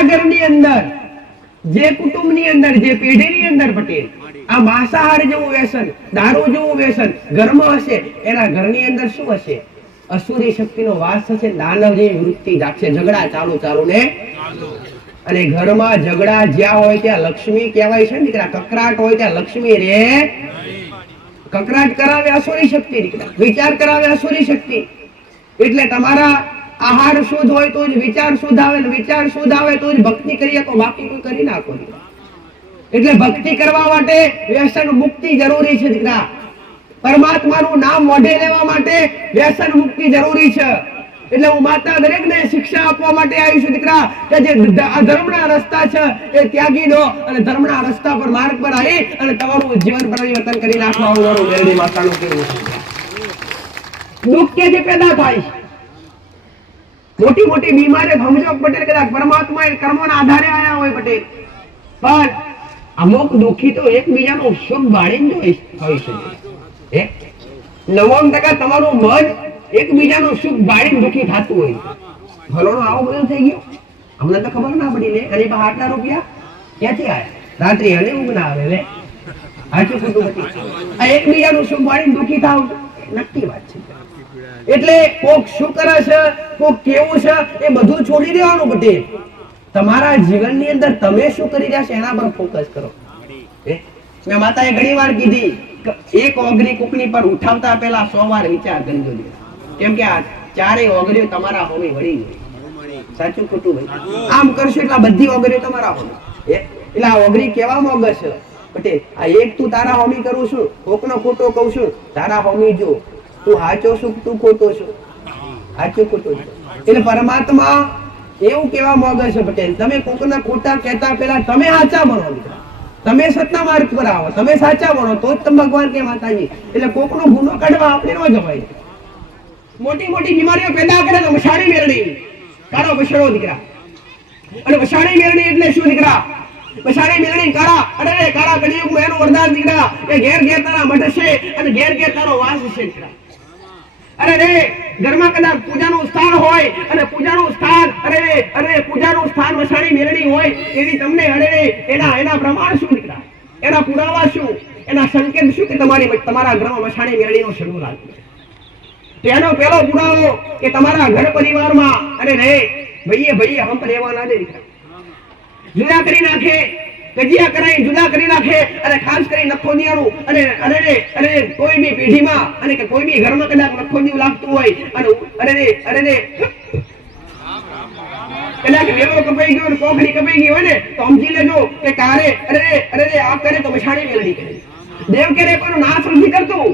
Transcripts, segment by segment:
તમારા ઘરની અંદર, જે કુટુંબની અંદર, જે પેઢીની અંદર પટેલ આ માંસાહાર જેવું વ્યસન, દારૂ જેવું વ્યસન ઘરમાં હશે, એના ઘરની અંદર શું હશે? અસુરી શક્તિનો વાસ થશે, દાનવ જેવી વૃત્તિ જાગશે, ઝઘડા ચાલુ ને. અને ઘરમાં ઝઘડા જ્યાં હોય ત્યાં લક્ષ્મી કહેવાય છે દીકરા. કકરાટ હોય ત્યાં લક્ષ્મી રે. કકરાટ કરાવે અસુરી શક્તિ દીકરા, વિચાર કરાવે અસુરી શક્તિ. એટલે તમારા આહાર શુદ્ધ હોય તો જ વિચાર શુદ્ધ આવે, વિચાર શુદ્ધ આવે તો જ ભક્તિ કરીએ, તો બાકી કોઈ કરી નાખો. એટલે ભક્તિ કરવા માટે વ્યસન મુક્તિ જરૂરી છે દીકરા. પરમાત્માનું નામ મોઢે લેવા માટે વ્યસન મુક્તિ જરૂરી છે. એટલે હું માતા દરેકને શિક્ષા આપવા માટે આવી છું દીકરા, કે જે ધર્મના રસ્તા છે એ ત્યાગી દો અને ધર્મના રસ્તા પર માર્ગ પર આવી અને તમારું જીવન પરિવર્તન કરી નાખવા આવવાનું મેરડી માતાનું કહેવું છે. દુઃખ કે જે પેદા થાય છે, મોટી મોટી બીમારી સમજો પટેલ, કદાચ પરમાત્મા એ કર્મોના આધારે આયા હોય પટેલ, પણ અમુક દુઃખી તો એકબીજાનું સુખ બાળીને હોય છે. 90% તમારું મન એકબીજાનું સુખ બાળીને દુઃખી થતું હોય. ભલોનો આવું બધું થઈ ગયું, અમને તો ખબર ના પડી લે. અને આટલા રૂપિયા ક્યાંથી આવ્યા? રાત્રે હલે ઊંઘ ના આવે લે. આટલું ખોટું નથી. આ એકબીજાનું સુખ બાળીને દુઃખી થાવ નક્કી વાત છે. એટલે કોક શું કરે છે, કોક કેવું છે, એ બધું છોડી દેવાનું પટેલ. તમારા જીવનની અંદર તમે શું કરી રહ્યા છો એના પર ફોકસ કરો. મેં માતાએ ઘણી વાર કીધી, એક ઓગરી કુકની પર ઉઠાવતા પહેલા 100 વાર વિચાર કરજો. કેમ કે આ ચારેય ઓગરીઓ તમારા હોમી વળી ગઈ. સાચું ખોટું ભાઈ? આમ કરશો એટલે બધી ઓગરીઓ તમારા હોમી. એટલે આ ઓગરી કેવા મોગસ છે પટેલ? આ એક તું તારા હોમી કરું છું, કોકનો ખોટો કહું છું, તારા હોમી જો તું સાચો છું, તું ખોટો છું, સાચું ખોટું. એટલે પરમાત્મા એવું કેવા મોગસ છે પટેલ, તમે કોકના ખોટા કહેતા પહેલા તમે સાચા બનો દીકરા. તમે સત્ય માર્ગ પર આવો, તમે સાચા બનો તો જ તમે ભગવાન કે માતાજી. એટલે કોકનો ગુનો કાઢવા આપણે ન જવાય. મોટી મોટી બીમારીઓ પેદા કરે તો વસાણી મેરડી, કાળો વસડો દીકરા. અને વસાણી મેરડી એટલે શું દીકરા? વસાણી મેરડી કાળા, અરે કાળા કળિયુગમાં એનું વરદાન દીકરા, કે ઘેર ઘેર તારા મઢ છે અને ઘેર ઘેર તારો વાસ છે દીકરા. અરે રે ઘરમાં કદાચ પૂજાનું સ્થાન હોય અને પૂજાનું સ્થાન, અરે પૂજાનું સ્થાન વસાણી મેરડી હોય, એની તમને એના પ્રમાણ શું દીકરા? એના પુરાવા શું? એના સંકેત શું કે તમારા ઘરમાં વસાણી મેરડીનો શરૂ લાગ્યો? તેનો પહેલો પુરાવો કે તમારા ઘર પરિવારમાં અરે રે ભાઈએ હમ રહેવા ના દે દીકરા. જુદા કરી નાખે, કજિયા કરાઈ જુદા કરી નાખે, અને ખાસ કરી નખો દિયાનું. અને અરે કોઈ બી પેઢીમાં અને કે કોઈ બી ઘરમાં કદાચ નખો દીવ લાગતું હોય અને અરે કદાચ વેલો કપાઈ ગયો, કોખડી કપાઈ ગઈ હોય ને, તો સમજી લેજો કે કારે અરે આ કરે તો વસાણી મેલડી કરે. દેવ કરે કોઈનો નાશ નથી કરતું.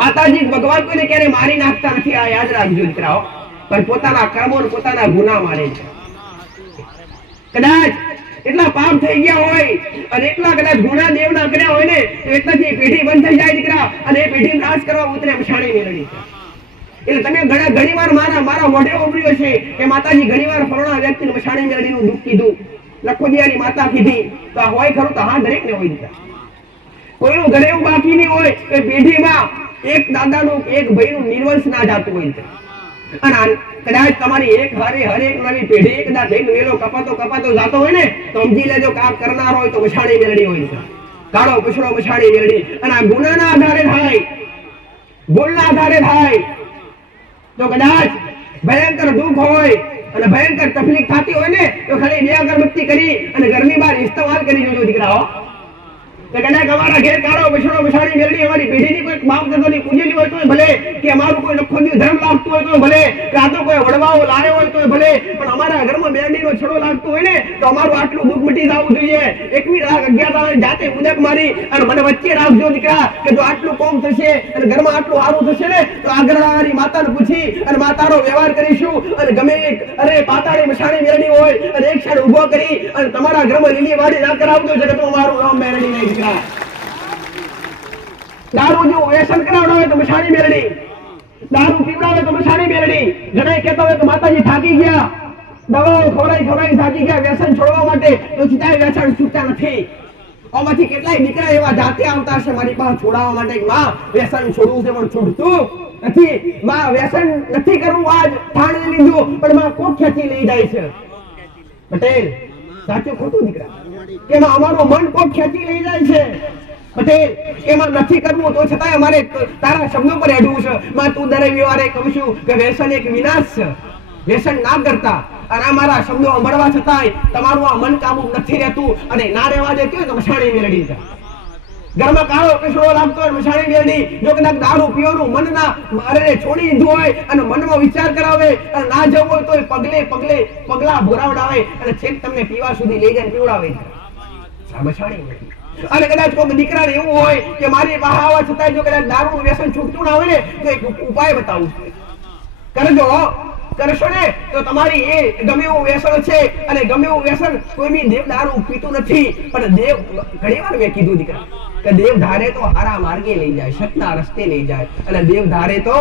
માતાજી ભગવાન કોઈને ક્યારે મારી નાખતા નથી. આ યાદ રાખજો દીકરાઓ. પણ પોતાના કર્મો અને પોતાના ગુના મારે છે. કદાચ એટલા પાપ થઈ ગયા હોય અને એટલા કદાચ ગુના દેવના કર્યા હોય ને, તો એટલાથી પેઢી બંધ થઈ જાય દીકરા, અને એ પેઢી નાશ કરવા ઉતરે વસાણી મેલડી. એટલે તમે ઘણી વાર મારા મોઢે ઓબળ્યો છે કે માતાજી ઘણી વાર ફલાણા વ્યક્તિને વસાણી મેલડીનું દુઃખ કીધું, લખોદિયાની માતા કીધી, તો આ હોય ખરું? તો હા, દરેક ને હોય દીકરા. કોઈનું ઘરે એવું બાકી નહીં હોય કે પેઢીમાં એક દાદાનું એક ભાઈનું નિર્વંશ ના જાતું હોય. અને કદાચ તમારી એક હરેક નવી પેઢી કદાચ એક વેલો કપાતો જાતો હોય ને, તો સમજી લેજો કામ કરનાર હોય તો વસાણી મેલડી હોય. કાળો પછડો વસાણી મેલડી. અને આ ગુનાના આધારે થાય, ભૂલના આધારે થાય, તો કદાચ ભયંકર દુઃખ હોય અને ભયંકર તકલીફ થતી હોય ને, તો ખાલી 2 અગરબત્તી કરી અને ઘરની બહાર ઇસ્તેમાલ કરી જોજો દીકરાઓ. કદાચ અમારા ઘેર કાળો વસડો વસાણી મેલડી અમારી પેઢીની કોઈ બાપ દાદાની પૂજેલી હોય તો ભલે, કે અમારું કોઈ નખોદી ધર્મ લાગતું હોય તો ભલે, કે આ તો કોઈ વડવાઓ લાવ્યો હોય તો ભલે, પણ અમારા ઘરમાં મેલડીનો છડો લાગતો હોય ને, તો અમારું આટલું દુઃખ મટી જવું જોઈએ. 21 લાખ 11 જાતે મુદક મારી અને મને વચ્ચે રાખજો દીકરા, કે જો આટલું કોમ થશે અને ઘરમાં આટલું સારું થશે ને, તો આગળવાળી માતાને પૂછી અને માતાનો વ્યવહાર કરીશું. અને ગમે પાતાળી વસાણી મેલડી હોય અને એક સાઈડ ઉભો કરી અને તમારા ઘરમાં લીલી વાડી ના કરાવજો, જગતમાં મારું નામ મેલડી નહીં. દારૂ જો વ્યસન કરાવડાવે તો વસાણી મેલડી, દારૂ પીવડાવે તો વસાણી મેલડી. ઘણા કહેતા હોય તો માતાજી થાકી ગયા, દવાઓ ખવડાવી થાકી ગયા વ્યસન છોડવા માટે, તો છતાંય વ્યસન છૂટતા નથી. આમાંથી કેટલાય દીકરા એવા જાતે આવતા હશે મારી પાસે છોડાવવા માટે, માં વ્યસન છોડવું છે પણ છૂટતું નથી, માં વ્યસન નથી કરવું, આજ ઠાણી લીધું પણ માં કોક ખેંચી લઈ જાય છે. પટેલ સાચું ખોટું દીકરા? એમાં અમારું મન કોક ખેંચી લઈ જાય છે પટેલ, એમાં નથી કરવું તો છતાંય અમારે તારા શબ્દો પર હેડવું છે. માં તું દરેક વ્યવહારે કહું છું કે વ્યસન એક વિનાશ છે, વ્યસન ના કરતા. અને અમારા શબ્દો સાંભળવા છતાંય તમારું આ મન કાબુ નથી રહેતું અને ના રહેવા દેતી હોય તો મસાણી મેળડી જાય. ઘરમાં કાળો કચરો લાગતો હોય, મસાણી મેળડી જો કદાચ દારૂ પીવાનું મન ના અરે છોડી દીધું હોય અને મનમાં વિચાર કરાવે અને ના જવું હોય તો પગલે પગલે પગલા બોરાવડાવે અને છેક તમને પીવા સુધી લઈ જાય પીવડાવે. મસાણી મેળડી. અને કદાચ કોઈ દીકરાને એવું હોય કે મારી પાસે આવવા છતાંય જો કદાચ દારૂનું વ્યસન છૂટતું ના હોય ને તો એક ઉપાય બતાવું કરજો. કરશો ને તો તમારી એ ગમે એવું વ્યસન છે અને ગમે એવું વ્યસન કોઈ બી દેવ દારૂ પીતું નથી, પણ દેવ ઘણી વાર મેં કીધું દીકરા કે દેવ ધારે તો હારા માર્ગે લઈ જાય, સતના રસ્તે લઈ જાય, અને દેવ ધારે તો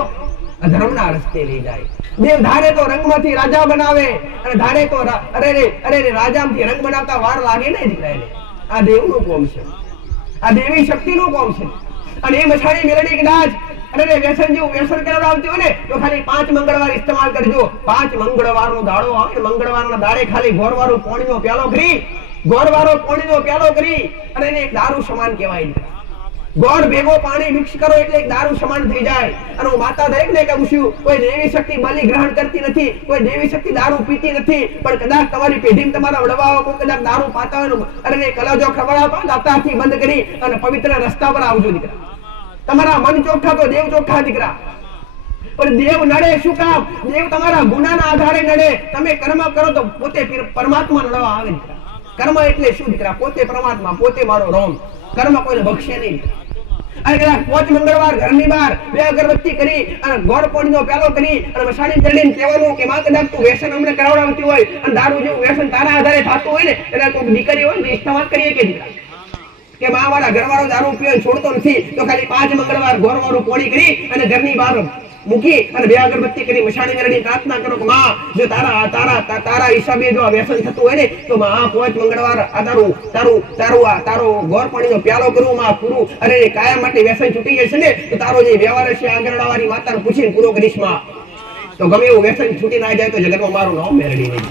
અધર્મના રસ્તે લઈ જાય. દેવ ધારે તો રંગમાંથી રાજા બનાવે અને ધારે તો અરે રાજામાંથી રંગ બનાવતા વાર લાગે ને દીકરા. એને આ દેવનું કોમ છે, આ દેવી શક્તિનું કોમ છે. અને એ મસાણી મેળડી કદાચ અરે વ્યસન જેવું વ્યસન કરાવડાવતી હોય ને તો ખાલી 5 મંગળવાર ઇસ્તેમાલ કરજો. 5 મંગળવારનો દાડો આવે ને, મંગળવારના દાડે ખાલી ગોરવારો પાણીનો પ્યાલો કરી, ગોરવારો પાણીનો પ્યાલો કરી અને એને એક દારૂ સમાન કહેવાય. ગોળ ભેગો પાણી મિક્સ કરો એટલે એક દારૂ સમાન થઈ જાય. અને હું માતા દરેકને કહું છું, કોઈ દેવી શક્તિ બલિ ગ્રહણ કરતી નથી, કોઈ દેવી શક્તિ દારૂ પીતી નથી, પણ કદાચ તમારી પેઢીમાં તમારા વડવાઓ કોઈ કદાચ દારૂ પાતા હોય અને કલાજો ખવડાવતા હોય દાતાથી બંધ કરી અને પવિત્ર રસ્તા પર આવજો દીકરા. તમારા મન ચોખ્ખા તો દેવ ચોખ્ખા દીકરા. પણ દેવ નડે શું કામ? દેવ તમારા ગુનાના આધારે નડે. તમે કર્મ કરો તો પોતે પરમાત્મા નડવા આવે દીકરા. કર્મ એટલે શું દીકરા? પોતે પરમાત્મા, પોતે મારો રોમ. કર્મ કોઈને બક્ષે નહીં. અને કદાચ 5 મંગળવાર ઘરની બહાર 2 અગરબત્તી કરી અને ગોળ પાણીનો પ્યાલો કરી અને મસાણી મેળડીને કહેવાનું કે માં કદાચ તું વ્યસન અમને કરાવડાવતી હોય અને દારૂ જેવું વ્યસન તારા આધારે થતું હોય ને, કદાચ કોઈ દીકરી હોય ને ઇસ્તેમાલ કરીએ કે દીકરા કે માં વાળા ઘરવાળો દારૂ પીવે છોડતો નથી તો ખાલી 5 મંગળવાર ગોળવાળું પોણી કરી અને ઘરની બહાર મૂકી અને 2 અગરબત્તી કરી મસાણી મેળડી પ્રાર્થના કરો કે માં જો તારા હિસાબે જો વ્યસન થતું હોય ને તો માં 5 મંગળવાર આ તારો ગોળ પાણીનો પ્યાલો કરું માં પૂરું અરે કાયમ માટે વ્યસન છૂટી જશે ને તો તારો જે વ્યવહાર છે આંગણવાડી માતાને પૂછીને પૂરો કરીશ માં. તો ગમે એવું વ્યસન છૂટી ના જાય તો જગતમાં મારું નામ મેળડી નહીં.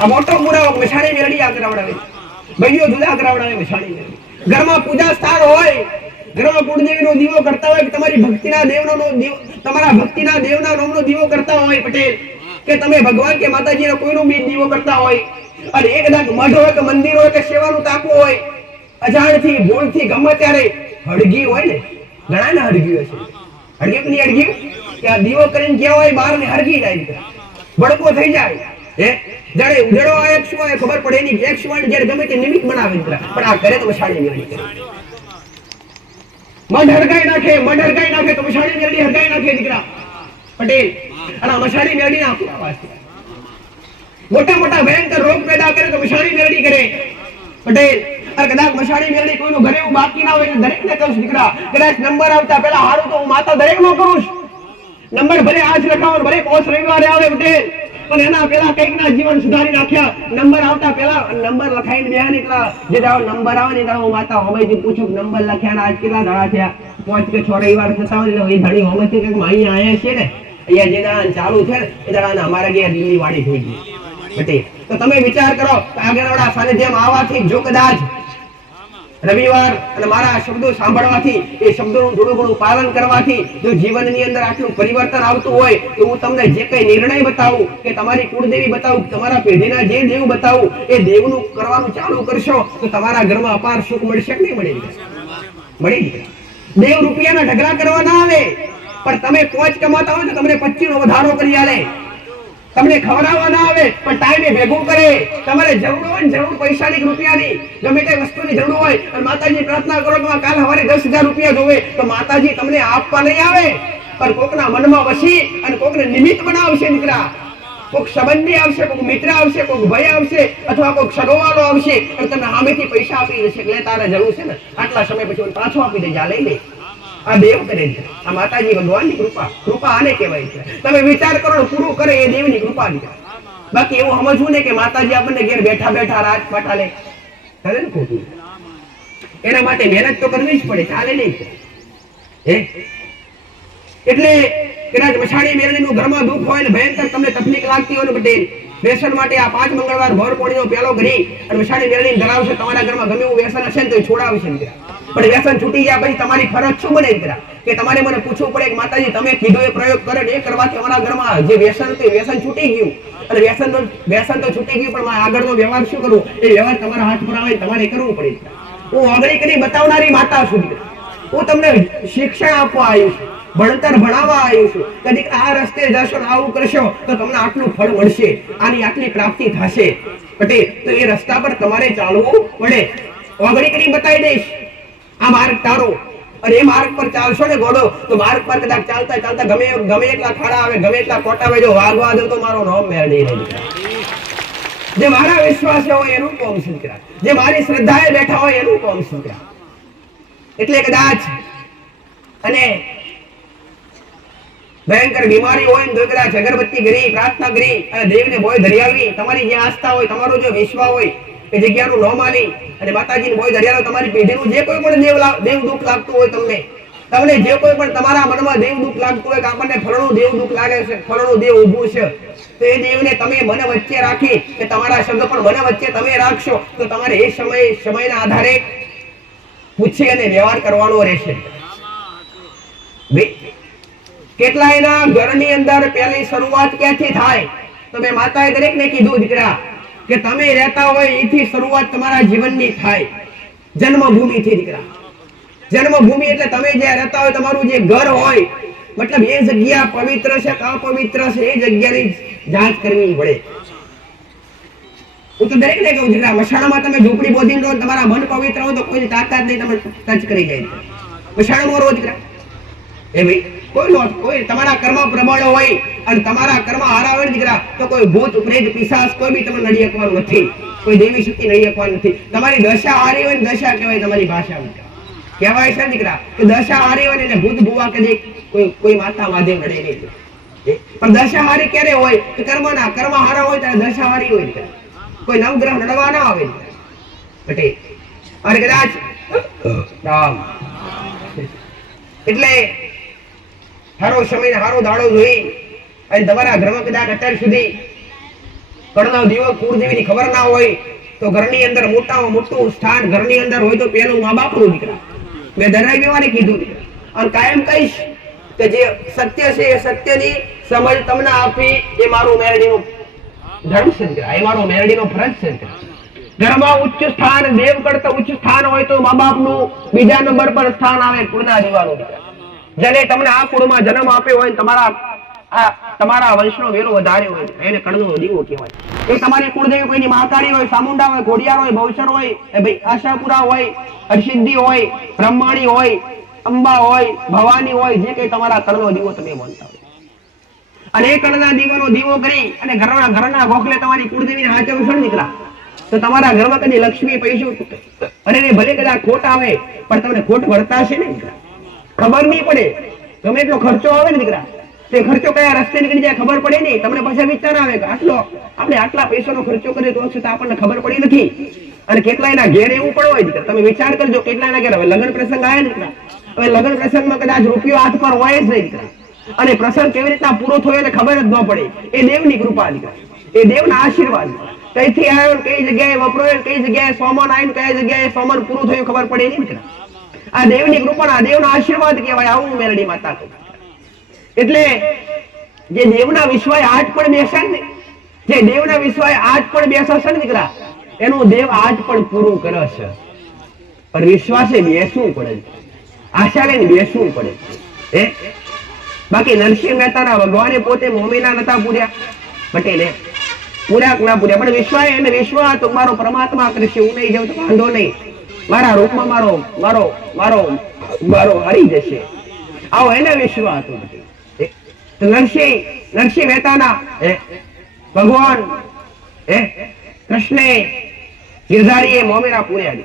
આ મોટો પુરાવો મસાણી મેળડી આંગણવાડી ભાઈઓ જુદા કરાવડાવે મસાણી મેળડી. ઘરમાં પૂજા સ્થાન હોય, ઘરમાં કુળદેવીનો દીવો કરતા હોય, તમારી ભક્તિના તમારા ભક્તિના દેવના નામનો દીવો કરતા હોય પટેલ, કે તમે ભગવાન કે માતાજીનો કોઈનો બી દીવો કરતા હોય અને એક કદાચ મઠ હોય કે મંદિર હોય કે સેવાનું તાપું હોય, અજાણથી ભૂલથી ગમે ત્યારે હળગી હોય ને, ઘણા ને હળગી હોય છે, હળગી કે નહીં હળગી કે આ દીવો કરીને ગયા હોય બહાર ને હળગી જાય, ભડકો થઈ જાય. જાણે ઉજળો આવે શું હોય ખબર પડે નહીં. એક શું જ્યારે ગમે તે નિમિત્ત બનાવે પણ આ કરે તો મસાણી મેળડી કરે. મઢ હરગાઈ નાખે તો મસાણી મેળડી હરગાઈ નાખે દીકરા પટેલ. અને આ મસાણી મેળડી ના પુરાવા છે. મોટા ભયંકર રોગ પેદા કરે તો મસાણી મેળડી કરે પટેલ. અને કદાચ મસાણી મેળડી કોઈનું ઘરે એવું બાકી ના હોય દરેક ને કહું દીકરા કદાચ નંબર આવતા પેલા હારું તો હું માતા દરેક નો કરું છું. નંબર ભલે આજ લખાવો ભલે પોસ્ટ રવિવારે આવે પટેલ, પણ એના પેલા કઈક ના જીવન સુધારી નાખ્યા. નંબર આવતા પેલા નંબર લખાઈને બેહા નીકળા જે દાવ નંબર આવે ને દાવ માતા હોમેથી પૂછું નંબર લખ્યા આજ કેટલા દાડા થયા 5 કે 6 રવિવાર થતા હોય એ ધણી હોમેથી કઈક અહીંયા આયા છે ને અહીંયા જે દાડા ચાલુ છે ને એ દાડા અમારા ઘેર દિલ્હી વાડી થઈ ગઈ બટે. તો તમે વિચાર કરો આગળવાળા સાનિધ્યમાં આવવાથી જો કદાચ રવિવાર અને મારા શબ્દો સાંભળવાથી એ શબ્દોનું થોડું ઘણું પાલન કરવાથી જો જીવનની અંદર આટલું પરિવર્તન આવતું હોય તો હું તમને જે કઈ નિર્ણય બતાવું કે તમારી કુળદેવી બતાવું, તમારા પેઢીના જે દેવ બતાવું એ દેવનું કરવાનું ચાલુ કરશો તો તમારા ઘરમાં અપાર સુખ મળશે કે નહીં મળે? દેવ રૂપિયાના ઢગલા કરવા ના આવે, પણ તમે 5 કમાતા હોય તો તમને 25 નો વધારો કરી આલે. તમને ખવડાવવા ના આવે પણ ટાઈમે ભેગું કરે. તમારે જરૂર હોય ને જરૂર પૈસાની રૂપિયાની ગમે તે વસ્તુની જરૂર હોય અને માતાજી પ્રાર્થના કરો કે કાલ સવારે 10,000 રૂપિયા જોવે તો માતાજી તમને આપવા નહીં આવે પણ કોકના મનમાં વસી અને કોકને નિમિત્ત બનાવશે દીકરા. કોક સંબંધી આવશે, કોક મિત્ર આવશે, કોક ભાઈ આવશે અથવા કોક સગોવાળો આવશે અને તમને સામેથી પૈસા આપી દેશે એટલે તારે જરૂર છે ને આટલા સમય પછી પાછો આપી દેજે, આ લઈ લે. આ દેવ કરે છે, આ માતાજી ભગવાનની કૃપા આને કહેવાય છે. તમે વિચાર કરો પૂરું કરે એ દેવની કૃપા દીકરા. બાકી એવું સમજવું ને કે માતાજી આપણને ઘેર બેઠા રાજ પટાલે કરે ને ખોટું. એના માટે મહેનત તો કરવી જ પડે, ચાલે નહીં. એટલે કદાચ મસાણી મેળણીનું ઘરમાં દુઃખ હોય ને ભયંકર તમને તકલીફ લાગતી હોય ને પટેલ વ્યસન માટે આ 5 મંગળવાર ભર કોણીનો પેલો કરી અને વસાડી મેળવીને ધરાવશે. તમારા ઘરમાં ગમે એવું વ્યસન હશે ને તો છોડાવશે દીકરા. પણ વ્યસન છૂટી ગયા પછી તમારી ફરજ શું બને દીકરા? કે તમારે મને પૂછવું પડે કે માતાજી તમે કીધું એ પ્રયોગ કરે ને એ કરવાથી અમારા ઘરમાં જે વ્યસન હતું એ વ્યસન છૂટી ગયું. અને વ્યસન તો છૂટી ગયું, પણ આગળનો વ્યવહાર શું કરવું? એ વ્યવહાર તમારા હાથ પર આવે તમારે કરવું પડે. હું ઓગળી કરી બતાવનારી માતા છું દીકરા. હું તમને શિક્ષણ આપવા આવ્યું છું, ભણતર ભણાવવા આવ્યું છું. કદી આ રસ્તે જશો આવું કરશો તો તમને આટલું ફળ મળશે, આની આટલી પ્રાપ્તિ થશે. બટે તો એ રસ્તા પર તમારે ચાલવું પડે. ઓગળી કરી બતાવી દઈશ આ માર્ગ તારો, અને એ માર્ગ પર ચાલશો ને ગોડો તો માર્ગ પર કદાચ ચાલતા ચાલતા ગમે એટલા ખાડા આવે, ગમે એટલા કોટા આવે, જો વાગવા દો તો મારો નામ મેળ નહીં રહે. જે મારા વિશ્વાસ હોય એનું કોમ છે, જે મારી શ્રદ્ધાએ બેઠા હોય એનું કોમ છે. એટલે કદાચ અને ભયંકર બીમારી હોય ને તો કદાચ અગરબત્તી કરી, પ્રાર્થના કરી અને દેવને બોય ધરિયાવી, તમારી જે આસ્થા હોય, તમારો જે વિશ્વાસ હોય એ જગ્યાનું ન માની અને માતાજીને બોય ધરિયાવો. તમારી પેઢીનું જે કોઈ પણ દેવ દુઃખ લાગતું હોય, તમને જે કોઈ પણ તમારા મનમાં દેવ દુઃખ લાગતું હોય કે આપણને ફળનું દેવ દુઃખ લાગે છે, ફળનું દેવ ઊભું છે, તો એ દેવને તમે મને વચ્ચે રાખી કે તમારા શબ્દ પણ મને વચ્ચે તમે રાખશો તો તમારે એ સમયના આધારે પૂછી અને વ્યવહાર કરવાનો રહેશે. કેટલાયના ઘરની અંદર પહેલી શરૂઆત ક્યાંથી થાય? તો મેં માતાએ દરેકને કીધું દીકરા કે તમે રહેતા હોય એથી શરૂઆત તમારા જીવનની થાય, જન્મભૂમિથી દીકરા. જન્મભૂમિ એટલે તમે જ્યાં રહેતા હોય, તમારું જે ઘર હોય, મતલબ એ જગ્યા પવિત્ર છે કે અપવિત્ર છે એ જગ્યાની જાંચ કરવી પડે. હું તો દરેકને કહું દીકરા, મશાળામાં તમે ઝૂંપડી બોધીને રહો, તમારા મન પવિત્ર હોય તો કોઈની તાકાત નહીં તમે ટચ કરી જાય. મશાળામાં રહો દીકરા, એ ભાઈ કોઈ તમારા કર્મ પ્રબળ હોય અને તમારા કર્મ હારા હોય દીકરા તો કોઈ ભૂત પ્રેત પિશાચ કોઈ બી તમને નડી શકવાનું નથી, કોઈ દેવી શક્તિ નડી શકવાનું નથી. તમારી દશા હારી હોય ને, દશા કહેવાય તમારી ભાષામાં કહેવાય છે દીકરા કે દશા હારી હોય ને એને ભૂત ભુવા કદી કોઈ માતા મહાદેવ નડે નહીં. પણ દશા હારી ક્યારે હોય? કે કર્મ હારા હોય ત્યારે દશા હારી હોય દીકરા, કોઈ નવગ્રહ નડવા ના આવે બટે. અને કદાચ રામ એટલે હારો સમય હારો દાડો જોઈ અને તમારા ઘરમાં કદાચ અત્યાર સુધી કણનો દીવો કુળદેવીની ખબર ના હોય તો ઘરની અંદર મોટામાં મોટું સ્થાન ઘરની અંદર હોય તો પેલું મા બાપનું દીકરા. મેં દરાઈ વ્યવહારે કીધું અને કાયમ કહીશ કે જે સત્ય છે એ સત્યની સમજ તમને આપી એ મારું મેરડીનું ધર્મ છે દીકરા, એ મારો મેરડીનો ફરજ છે દીકરા. ઘરમાં ઉચ્ચ સ્થાન, દેવ કરતા ઉચ્ચ સ્થાન હોય તો મા બાપનું બીજા નંબર પર સ્થાન આવે કુળના દીવાનું દીકરા. જેને તમને આ કુળમાં જન્મ આપ્યો હોય, તમારા વંશનો વેરો વધારે હોય એને કણનો દીવો કહેવાય. એ તમારી કુળદેવી કોઈની મહાકાળી હોય, સામુંડા હોય, ઘોડિયાર હોય, ભવસર હોય, ભાઈ આશાપુરા હોય, હરસિદ્ધિ હોય, બ્રહ્માણી હોય, અંબા હોય, ભવાની હોય, જે કઈ તમારા કણનો દીવો તમે માનતા હોય અને એ કણના દીવાનો દીવો કરી અને ઘરના ગોખલે તમારી કુળદેવીને હાચવશો દીકરા તો તમારા ઘરમાં કદી લક્ષ્મી પૈસો અને ભલે કદાચ ખોટ આવે પણ તમને ખોટ વર્તાશે ને દીકરા. ખબર નહીં પડે, ગમે એટલો ખર્ચો આવે ને દીકરા તે ખર્ચો કયા રસ્તે નીકળી જાય ખબર પડે નહીં. તમને પછી વિચાર આવે કે આપણે આટલા પૈસાનો ખર્ચો કરીએ તો છતાં આપણને ખબર પડી નથી. અને કેટલાયના ઘેર એવું પણ હોય દીકરા, તમે વિચાર કરજો કેટલાયના ઘેર હવે લગ્ન પ્રસંગ આવે ને દીકરા, હવે લગ્ન પ્રસંગમાં કદાચ રૂપિયો હાથ પર હોય જ નહીં દીકરા અને પ્રસંગ કેવી રીતના પૂરો થયો એને ખબર જ ન પડે. એ દેવની કૃપા દીકરા, એ દેવના આશીર્વાદ. કઈથી આવ્યો, કઈ જગ્યાએ વપરાયો, કઈ જગ્યાએ સોમન આવ્યું, કઈ જગ્યાએ સોમન પૂરું થયું ખબર પડે નહીં દીકરા. આ દેવની કૃપા, દેવના આશીર્વાદ કહેવાય. આવું મેરડી માતા કહું. એટલે જે દેવના વિશ્વાય આજ પણ બેસે ને, જે દેવના વિશ્વાય આજ પણ બેસે ને દીકરા, એનું દેવ આજ પણ પૂરું કરે છે. પણ વિશ્વાસે બેસવું પડે, આશા લઈને બેસવું પડે. બાકી નરસિંહ મહેતાના ભગવાને પોતે મોમીના નતા પૂર્યા બટેલે પૂર્યા ના પૂર્યા, પણ વિશ્વાય એને વિશ્વાસ તો મારો પરમાત્મા કરશે, હું નહીં જાઉં તો વાંધો નહીં, મારા રૂપમાં મારો હરી જશે. આવો એને વિશ્વાસ હતો. નરસિંહ મહેતાના ભગવાન કૃષ્ણે ગિરધારીએ મોમેરા પૂર્યા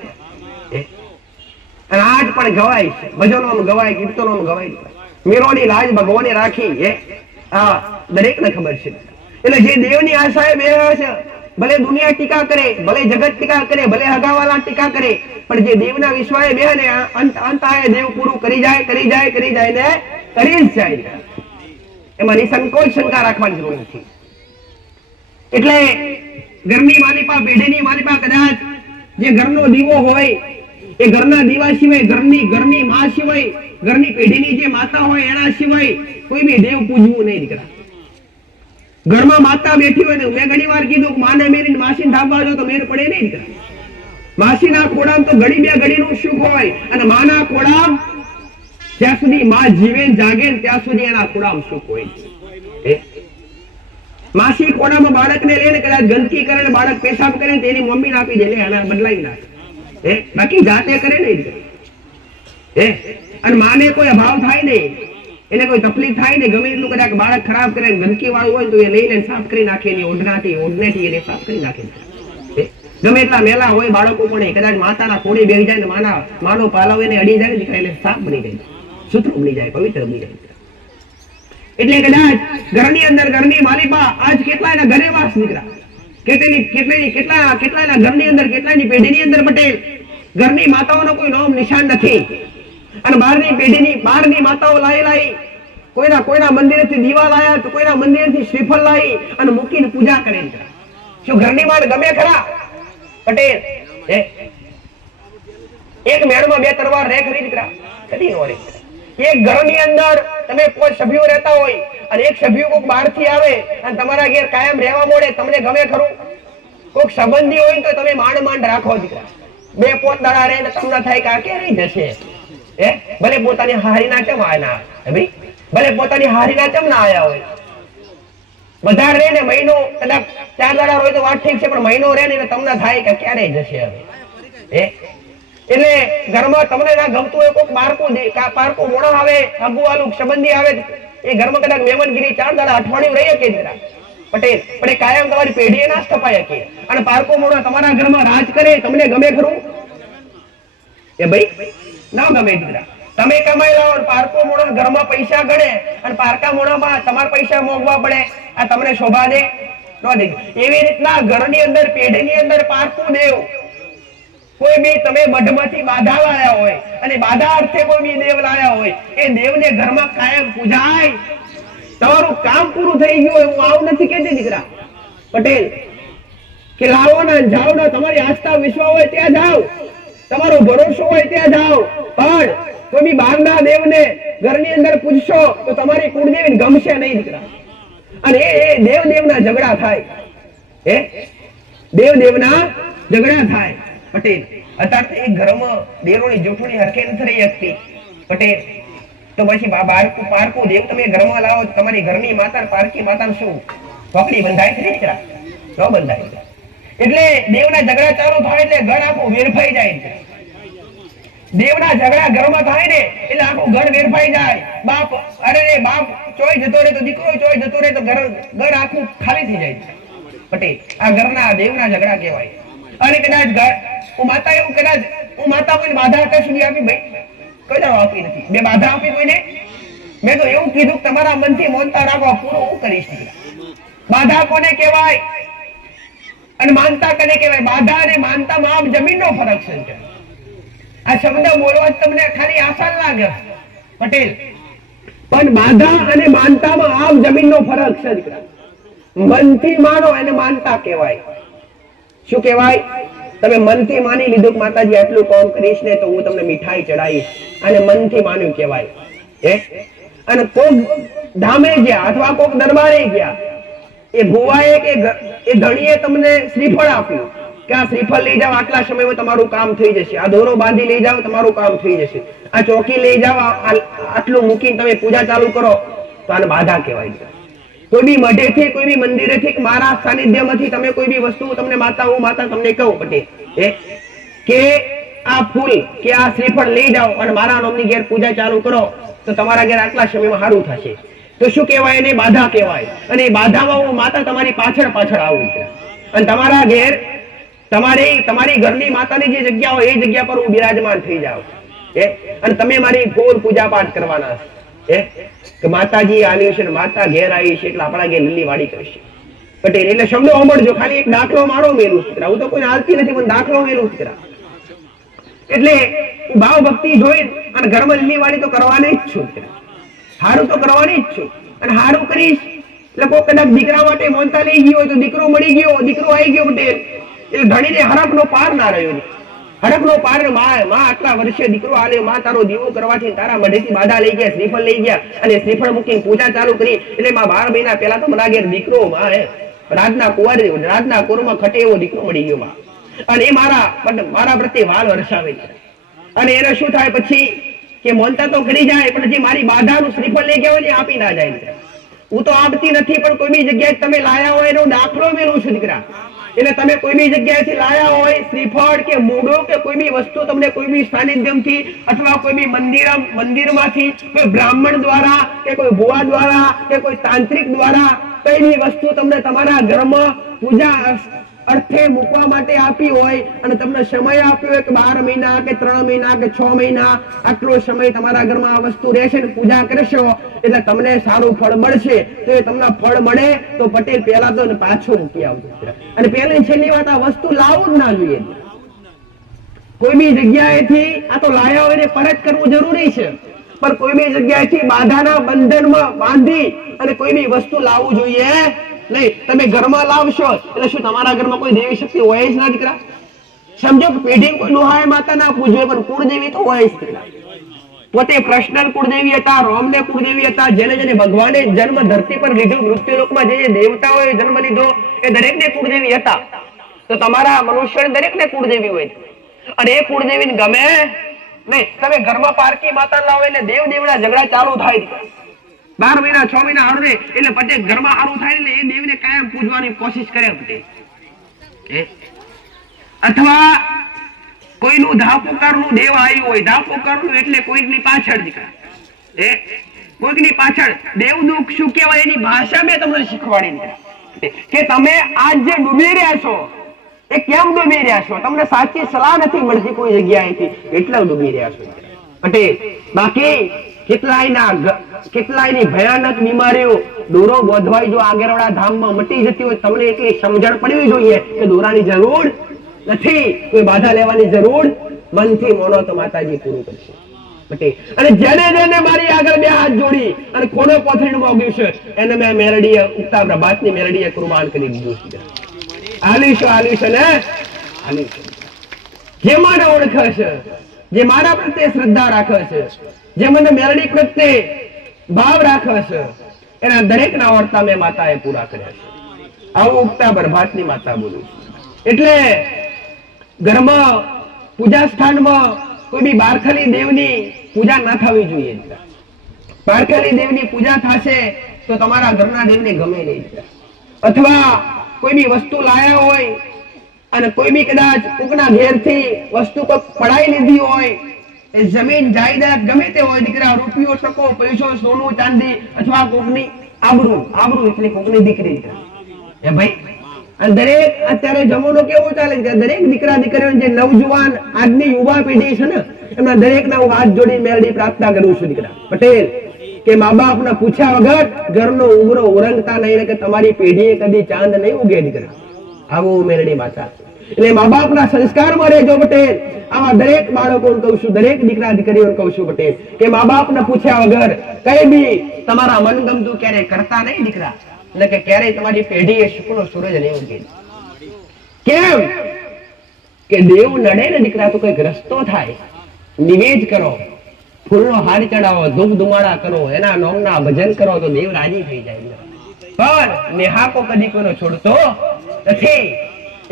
અને આજ પણ ગવાય છે, ભજનોમાં ગવાય, કીર્તનોમાં ગવાય, મીરોની લાજ ભગવાને રાખી. દરેક ને ખબર છે. એટલે જે દેવની આશાએ બેઠા છે, ભલે દુનિયા ટીકા કરે, ભલે જગત ટીકા કરે, ભલે હગાવાલા ટીકા કરે, પણ જે દેવના વિશ્વાએ બે ને અંત આય દેવ પૂરું કરી જાય ને કરી જ જાય. એમાં નિસંકોચ શંકા રાખવાની જરૂર નથી. એટલે ઘરની માલિપા, પેઢીની માલિપા, કદાચ જે ઘરનો દીવો હોય એ ઘરના દીવા સિવાય, ઘરની માં સિવાય, ઘરની પેઢીની જે માતા હોય એના સિવાય કોઈ બી દેવ પૂજવું નહીં દીકરા. ઘરમાં માતા બેઠી હોય ને, મેં ઘણી વાર કીધું માને મેરીને માસીને ધાબા જો તો મેર પડે નહીં દીકરા. માસીના ખોડામાં તો ઘડી બે ઘડીનું સુખ હોય, અને માના ખોડામાં જ્યાં સુધી માં જીવે જાગે ત્યાં સુધી એના ખોડામાં સુખ હોય. માસી ખોડામાં બાળકને લઈને કદાચ ગંદકી કરે ને બાળક પેશાબ કરે તો એની મમ્મીને આપી દે, લે આના બદલાવી નાખે. બાકી જાતે કરે નહીં. અને માને કોઈ અભાવ થાય નહીં, એને કોઈ તકલીફ થાય નહીં, ગમે એટલું કદાચ બાળક ખરાબ કરે ગંદકી વાળું હોય તો એ લઈને સાફ કરી નાખે, ઓઢનેથી એને સાફ કરી નાખે. ગમે એટલા મેલા હોય બાળકો પણ કદાચ માતાના ખોડે બેસી જાય ને માનો પાલવ એને અડી જાય દીકરા, એટલે સાફ બની જાય, સુથરું બની જાય, પવિત્ર બની જાય. એટલે કદાચ ઘરની અંદર ઘરની માલિપા આજ કેટલાયના ઘરે વાસ દીકરા, કેટલાયના ઘરની અંદર, કેટલાયની પેઢીની અંદર પટેલ ઘરની માતાઓનો કોઈ નામ નિશાન નથી. અને બહારની માતાઓ લાઈ કોઈના મંદિરેથી દીવા લાયા, તો કોઈના મંદિરેથી શ્રીફળ લાવી અને મૂકીને પૂજા કરે. શું ઘરની માં ગમે ખરા પટેલ? એક મેળમાં બે તરવાર રે ખરી દીકરા? કદી નો રે. એક ઘરની અંદર તમે કોઈ સભ્યો રહેતા હોય અને એક સભ્યો કોઈક બહારથી આવે અને તમારા ઘેર કાયમ રહેવા મળે, તમને ગમે ખરું? કોઈક સંબંધી હોય તો તમે માંડ રાખો દીકરા. બે પોત દાડા રહે ને તમને થાય કે આ ક્યારે જશે. ભલે પોતાની હારીના ચમ આયા ભાઈ, ભલે પોતાની હારીના ચમ ના આયા હોય, બધા રે ને મહિનો કદાચ 4 દાડા હોય તો વાત ઠીક છે, પણ મહિનો રે ને તમને થાય કે ક્યારે જશે હવે. એટલે ઘરમાં તમને ના ગમતું હોય, કોઈક પારકું મોણા આવે, અબુવાલું સંબંધી આવે, એ ઘરમાં કદાચ મહેમાનગીરી 4 દાડા અઠવાડિયું રહી શકે દીકરા પટેલ, પણ એ કાયમ તમારી પેઢીએ ના સ્થપાય કે. અને પારકું મોણા તમારા ઘરમાં રાજ કરે, તમને ગમે ખરું? એ ભાઈ ના ગમે દીકરા. તમે કમાઈ લાવો, પારકો મોણા ઘરમાં પૈસા ગણે અને પારકા મોણામાં તમારા પૈસા મોગવા પડે, આ તમને શોભા દે? ન દે. એવી રીતના ઘરની અંદર, પેઢીની અંદર પારકું દેવ કોઈ બી તમે મઢમાંથી બાધા લાયા હોય અને બાધા અર્થે કોઈ બી દેવ લાયા હોય, એ દેવને ઘરમાં કાયમ પૂજાય, તમારું કામ પૂરું થઈ ગયું. હું આવું નથી કહેતી દીકરા પટેલ કે લાવો ને જાઓ ને, તમારી આસ્થા વિશ્વાસ હોય ત્યાં જાઓ, તમારો ભરોસો હોય ત્યાં જાઓ, પણ કોઈ બી બહારના દેવને ઘરની અંદર પૂજશો તો તમારી કુળદેવીને ગમશે નહીં દીકરા. અને એ દેવના ઝઘડા થાય. દેવના ઝઘડા થાય પટેલ. અત્યારે એક ઘરમાં દેવોની જૂઠુની હરખે નથી રહી શકતી પટેલ, તો પછી પારકું દેવ તમે ઘરમાં લાવો, તમારી ઘરની માતા પારકી માતા શું પકડી બંધાય છે દીકરા? ન બંધાય. એટલે દેવના ઝઘડા ચાલુ થાય એટલે ઘર આખું વેરફાઈ જાય. દેવના ઝઘડા ઘરમાં થાય ને એટલે આખું ઘર વેરફાઈ જાય. બાપ ચોય જતો રહે તો દીકરો ચોય જતો રહે તો ઘર આખું ખાલી થઈ જાય પટેલ. આ ઘરના દેવના ઝઘડા કહેવાય. અને કદાચ હું માતા કોઈને બાધા અત્યાર સુધી આપી ભાઈ? કોઈ દાડો આપી નથી. બે બાધા આપી કોઈને? મેં તો એવું કીધું કે તમારા મનથી મોનતા રાખવા, પૂરું હું કરીશ. બાધા કોને કહેવાય અને માનતા કોને કહેવાય? બાધા અને માનતામાં આમ જમીનનો ફરક છે. આ શબ્દ બોલવા તમને ખાલી આસાન લાગે પટેલ, પણ બાધા અને માનતામાં આમ જમીનનો ફરક છે દીકરા. મનથી માનો એને માનતા કહેવાય. શું કહેવાય? તમે મનથી માની લીધું કે માતાજી આટલું કામ કરીશ ને તો હું તમને મીઠાઈ ચડાવીશ, અને મનથી માન્યું કહેવાય. અને કોક ધામે ગયા અથવા કોક દરબારે ગયા, એ ભુવાએ કે એ ધણીએ તમને શ્રીફળ આપ્યું કે આ શ્રીફળ લઈ જાઓ, આટલા સમયમાં તમારું કામ થઈ જશે, આ દોરો બાંધી લઈ જાઓ, તમારું કામ થઈ જશે, આ ચોકી લઈ જાઓ, આટલું મૂકીને તમે પૂજા ચાલુ કરો, તો આને બાધા કહેવાય. કોઈ બી મઢેથી, કોઈ બી મંદિરેથી, મારા સાનિધ્યમાંથી તમે કોઈ બી વસ્તુ તમને માતા તમને કહું પટેલ કે આ ફૂલ કે આ શ્રીફળ લઈ જાઓ અને મારા નામની ઘેર પૂજા ચાલુ કરો તો તમારા ઘેર આટલા સમયમાં સારું થશે, તો શું કહેવાય? એને બાધા કહેવાય. અને એ બાધામાં હું માતા તમારી પાછળ આવું અને તમારા ઘેર તમારી ઘરની માતાની જે જગ્યા હોય એ જગ્યા પર હું બિરાજમાન થઈ જાઉં અને તમે મારી ઘોર પૂજા પાઠ કરવાના કે માતાજી આવ્યું છે ને માતા ઘેર આવી છે એટલે આપણા ઘેર લીલી વાડી કરશે પટેલ. એટલે શબ્દો સાંભળજો, ખાલી એક દાખલો મારો મેલું છે. હું તો કોઈ હાલતી નથી, પણ દાખલો મેલું છે. એટલે ભાવ ભક્તિ જોઈ અને ઘરમાં લીલી વાડી તો કરવાની જ છું, સારું તો કરવાની જ છું. અને સારું કરીશ એટલે કોઈ કદાચ દીકરા માટે મોનતા લઈ ગયો તો દીકરો મળી ગયો, દીકરો આવી ગયો પટેલ, એટલે ધણીને હરખનો પાર ના રહ્યો. હરખનો પાર માં આટલા વર્ષે દીકરો આલે, માં તારો દીવો કરવાથી તારા મઢેથી બાધા લઈ ગયા, શ્રીફળ લઈ ગયા અને શ્રીફળ મૂકીને પૂજા ચાલુ કરી. એટલે માં 12 મહિના પહેલા તો મને ઘેર દીકરો માં રાજના કુંવર, રાજના કોરમાં ખટે એવો દીકરો મળી ગયો માં. અને એ મારા પ્રત્યે વાલ વરસાવે છે. અને એને શું થાય પછી કે મોનતા તો કરી જાય, પણ જે મારી બાધાનું શ્રીફળ લઈ ગયા હોય ને આપી ના જાય. હું તો આપતી નથી, પણ કોઈ બી જગ્યાએ તમે લાયા હોય એનો દાખલો મેળવું છું દીકરા. એટલે તમે કોઈ બી જગ્યાએથી લાયા હોય શ્રીફળ કે મૂળો કે કોઈ બી વસ્તુ તમને કોઈ બી સાનિધ્યમથી અથવા કોઈ બી મંદિરમાંથી, કોઈ બ્રાહ્મણ દ્વારા કે કોઈ ભુવા દ્વારા કે કોઈ તાંત્રિક દ્વારા કઈ બી વસ્તુ તમને તમારા ઘરમાં પૂજા અર્થે મૂકવા માટે આપી હોય અને તમને સમય આપ્યો હોય કે 12 મહિના કે 3 મહિના કે 6 મહિના આટલો સમય તમારા ઘરમાં આ વસ્તુ રહેશે ને પૂજા કરશો એટલે તમને સારું ફળ મળશે. તો એ તમને ફળ મળે તો પટેલ પહેલા તો પાછો મૂકી આવજો. અને પહેલી છેલ્લી વાત, આ વસ્તુ લાવવું જ ના જોઈએ. કોઈ બી જગ્યાએથી આ તો લાયા હોય ને પરત કરવું જરૂરી છે, પણ કોઈ બી જગ્યાએથી બાધાના બંધનમાં બાંધી અને કોઈ બી વસ્તુ લાવવું જોઈએ નહીં. તમે ઘરમાં લાવશો એટલે શું તમારા ઘરમાં કોઈ દેવી શક્તિ હોય જ ના દીકરા? સમજો કે પેઢી કોઈ લોહાય માતા ના પૂજવે, પણ કુળદેવી તો હોય જ દીકરા. પોતે કૃષ્ણ કુળદેવી હતા, રોમને કુળદેવી હતા, જેને જેને ભગવાને જન્મ ધરતી પર લીધો, મૃત્યુલોકમાં જે દેવતાઓએ જન્મ લીધો એ દરેકને કુળદેવી હતા. તો તમારા મનુષ્ય દરેકને કુળદેવી હોય અને એ કુળદેવીને ગમે નહીં. તમે ઘરમાં પારકી માતા લાવો એટલે દેવ દેવના ઝઘડા ચાલુ થાય. 12 મહિના 6 મહિના હારું રે એટલે પછી ઘરમાં હારું થાય એટલે એ દેવને કાયમ પૂજવાની કોશિશ કરે પછી. અથવા કોઈનું ધાપોકારનું દેવ આવ્યું હોય, ધાપોકારનું એટલે કોઈની પાછળ દીકરા, કોઈની પાછળ દેવ દુઃખ શું કહેવાય એની ભાષા મેં તમને શીખવાડી કે તમે આજ જે ડૂબી રહ્યા છો એ કેમ ડૂબી રહ્યા છો. તમને સાચી સલાહ નથી મળતી કોઈ જગ્યાએથી, એટલા ડૂબી રહ્યા છો પટેલ. બાકી કેટલાયની ભયાનક બીમારીઓ દોરો બોધવાઈ જો આગેરવાળા ધામમાં મટી જતી હોય, તમને એટલી સમજણ પડવી જોઈએ કે દોરાની જરૂર નથી, કોઈ બાધા લેવાની જરૂર મનથી મોનો તો માતાજી પૂરું કરશે પટેલ. અને જેને જેને મારી આગળ બે હાથ જોડી અને કોને પોથરીનું મોગ્યું છે એને મેં મેલડીએ ઉગતા પ્રભાતની મેલડીએ કુરબાન કરી દીધું છે. આલીશો ને આલીશો. જે મને ઓળખે છે, જે મારા પ્રત્યે શ્રદ્ધા રાખે છે, જે મને મેલડી પ્રત્યે ભાવ રાખે છે, એના દરેક ના વર્તા મેં માતાએ પૂરા કર્યા છે. આવું ઉગતા પ્રભાતની માતા બોલું. એટલે ઘરમાં પૂજા સ્થાનમાં કોઈ બી બારખાલી દેવની પૂજા ના થવી જોઈએ. બારખાલી દેવની પૂજા થશે તો તમારા ઘરના દેવને ગમે નહીં. અથવા કોઈ બી વસ્તુ લાયા હોય અને કોઈ બી કદાચ કોકના ઘેરથી વસ્તુ કોઈ પડાઈ લીધી હોય, એ જમીન જાયદાદ ગમે તે હોય દીકરા, રૂપિયો ટકો પૈસો સોનું ચાંદી અથવા કોકની આબરૂ એટલે કોકની દીકરી એ ભાઈ. અને દરેક અત્યારે જમાનો કેવો ચાલે છે, દરેક દીકરા દીકરીઓ જે નવજુવાન આજની યુવા પેઢી છે ને એમના દરેક ના હાથ જોડી મેળવી પ્રાર્થના કરું છું દીકરા પટેલ કે મા બાપ ના પૂછ્યા વગર ઘરનો ઉમરો ઉરંગતા નહીં કે તમારી પેઢીએ કદી ચાંદ નહીં ઉગે દીકરા. આવું મેરડી માતા. એટલે મા બાપ ના સંસ્કારમાં રહેજો પટેલ. આવા દરેક બાળકોને કહું છું, દરેક દીકરા દીકરીઓને કહું છું પટેલ કે મા બાપ ને પૂછ્યા વગર કઈ બી તમારા મનગમતું ક્યારે કરતા નહીં દીકરા. એટલે કે ક્યારેય તમારી પેઢીએ શુક્રનો સૂરજ નહીં ઉગે. કેમ કે દેવ નડે ને દીકરા તો કઈક રસ્તો થાય. નિવેદ કરો, ફૂલનો હાર ચડાવો, ધૂપ ધુમાડા કરો, એના નામના ભજન કરો તો દેવ રાજી થઈ જાય. પણ નેહાકો કદી કોઈનો છોડતો નથી.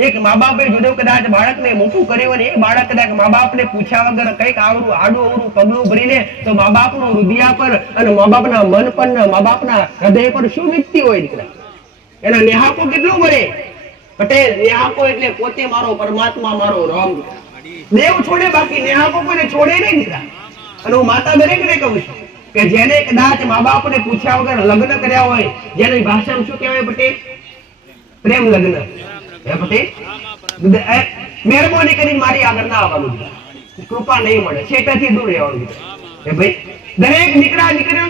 એક મા બાપે જુદો કદાચ બાળકને મોટું કર્યું અને એ બાળક કદાચ મા બાપને પૂછ્યા વગર કઈક આડું અવળું પગલું ભરી લે તો મા બાપનું હૃદય પર અને મા બાપના મન પર, મા બાપના હૃદય પર શું વીતતી હોય દીકરા. એના નેહાકો કેટલું મળે પટેલ. નેહાકો એટલે પોતે મારો પરમાત્મા, મારો રામ. દેવ છોડે બાકી નેહાકો કોઈને છોડે નહીં દીકરા. અને હું માતા દરેકને કહું છું કે જેને કદાચ મા બાપને પૂછ્યા વગર લગ્ન કર્યા હોય, જેની ભાષામાં શું કહેવાય પટેલ? પ્રેમ લગ્ન. મહેરબાની કરીને મારી આગળ ના આવવાનું, કૃપા નહીં મળે, છેટાથી દૂર રહેવાનું. ભાઈ દરેક દીકરા દીકરીઓ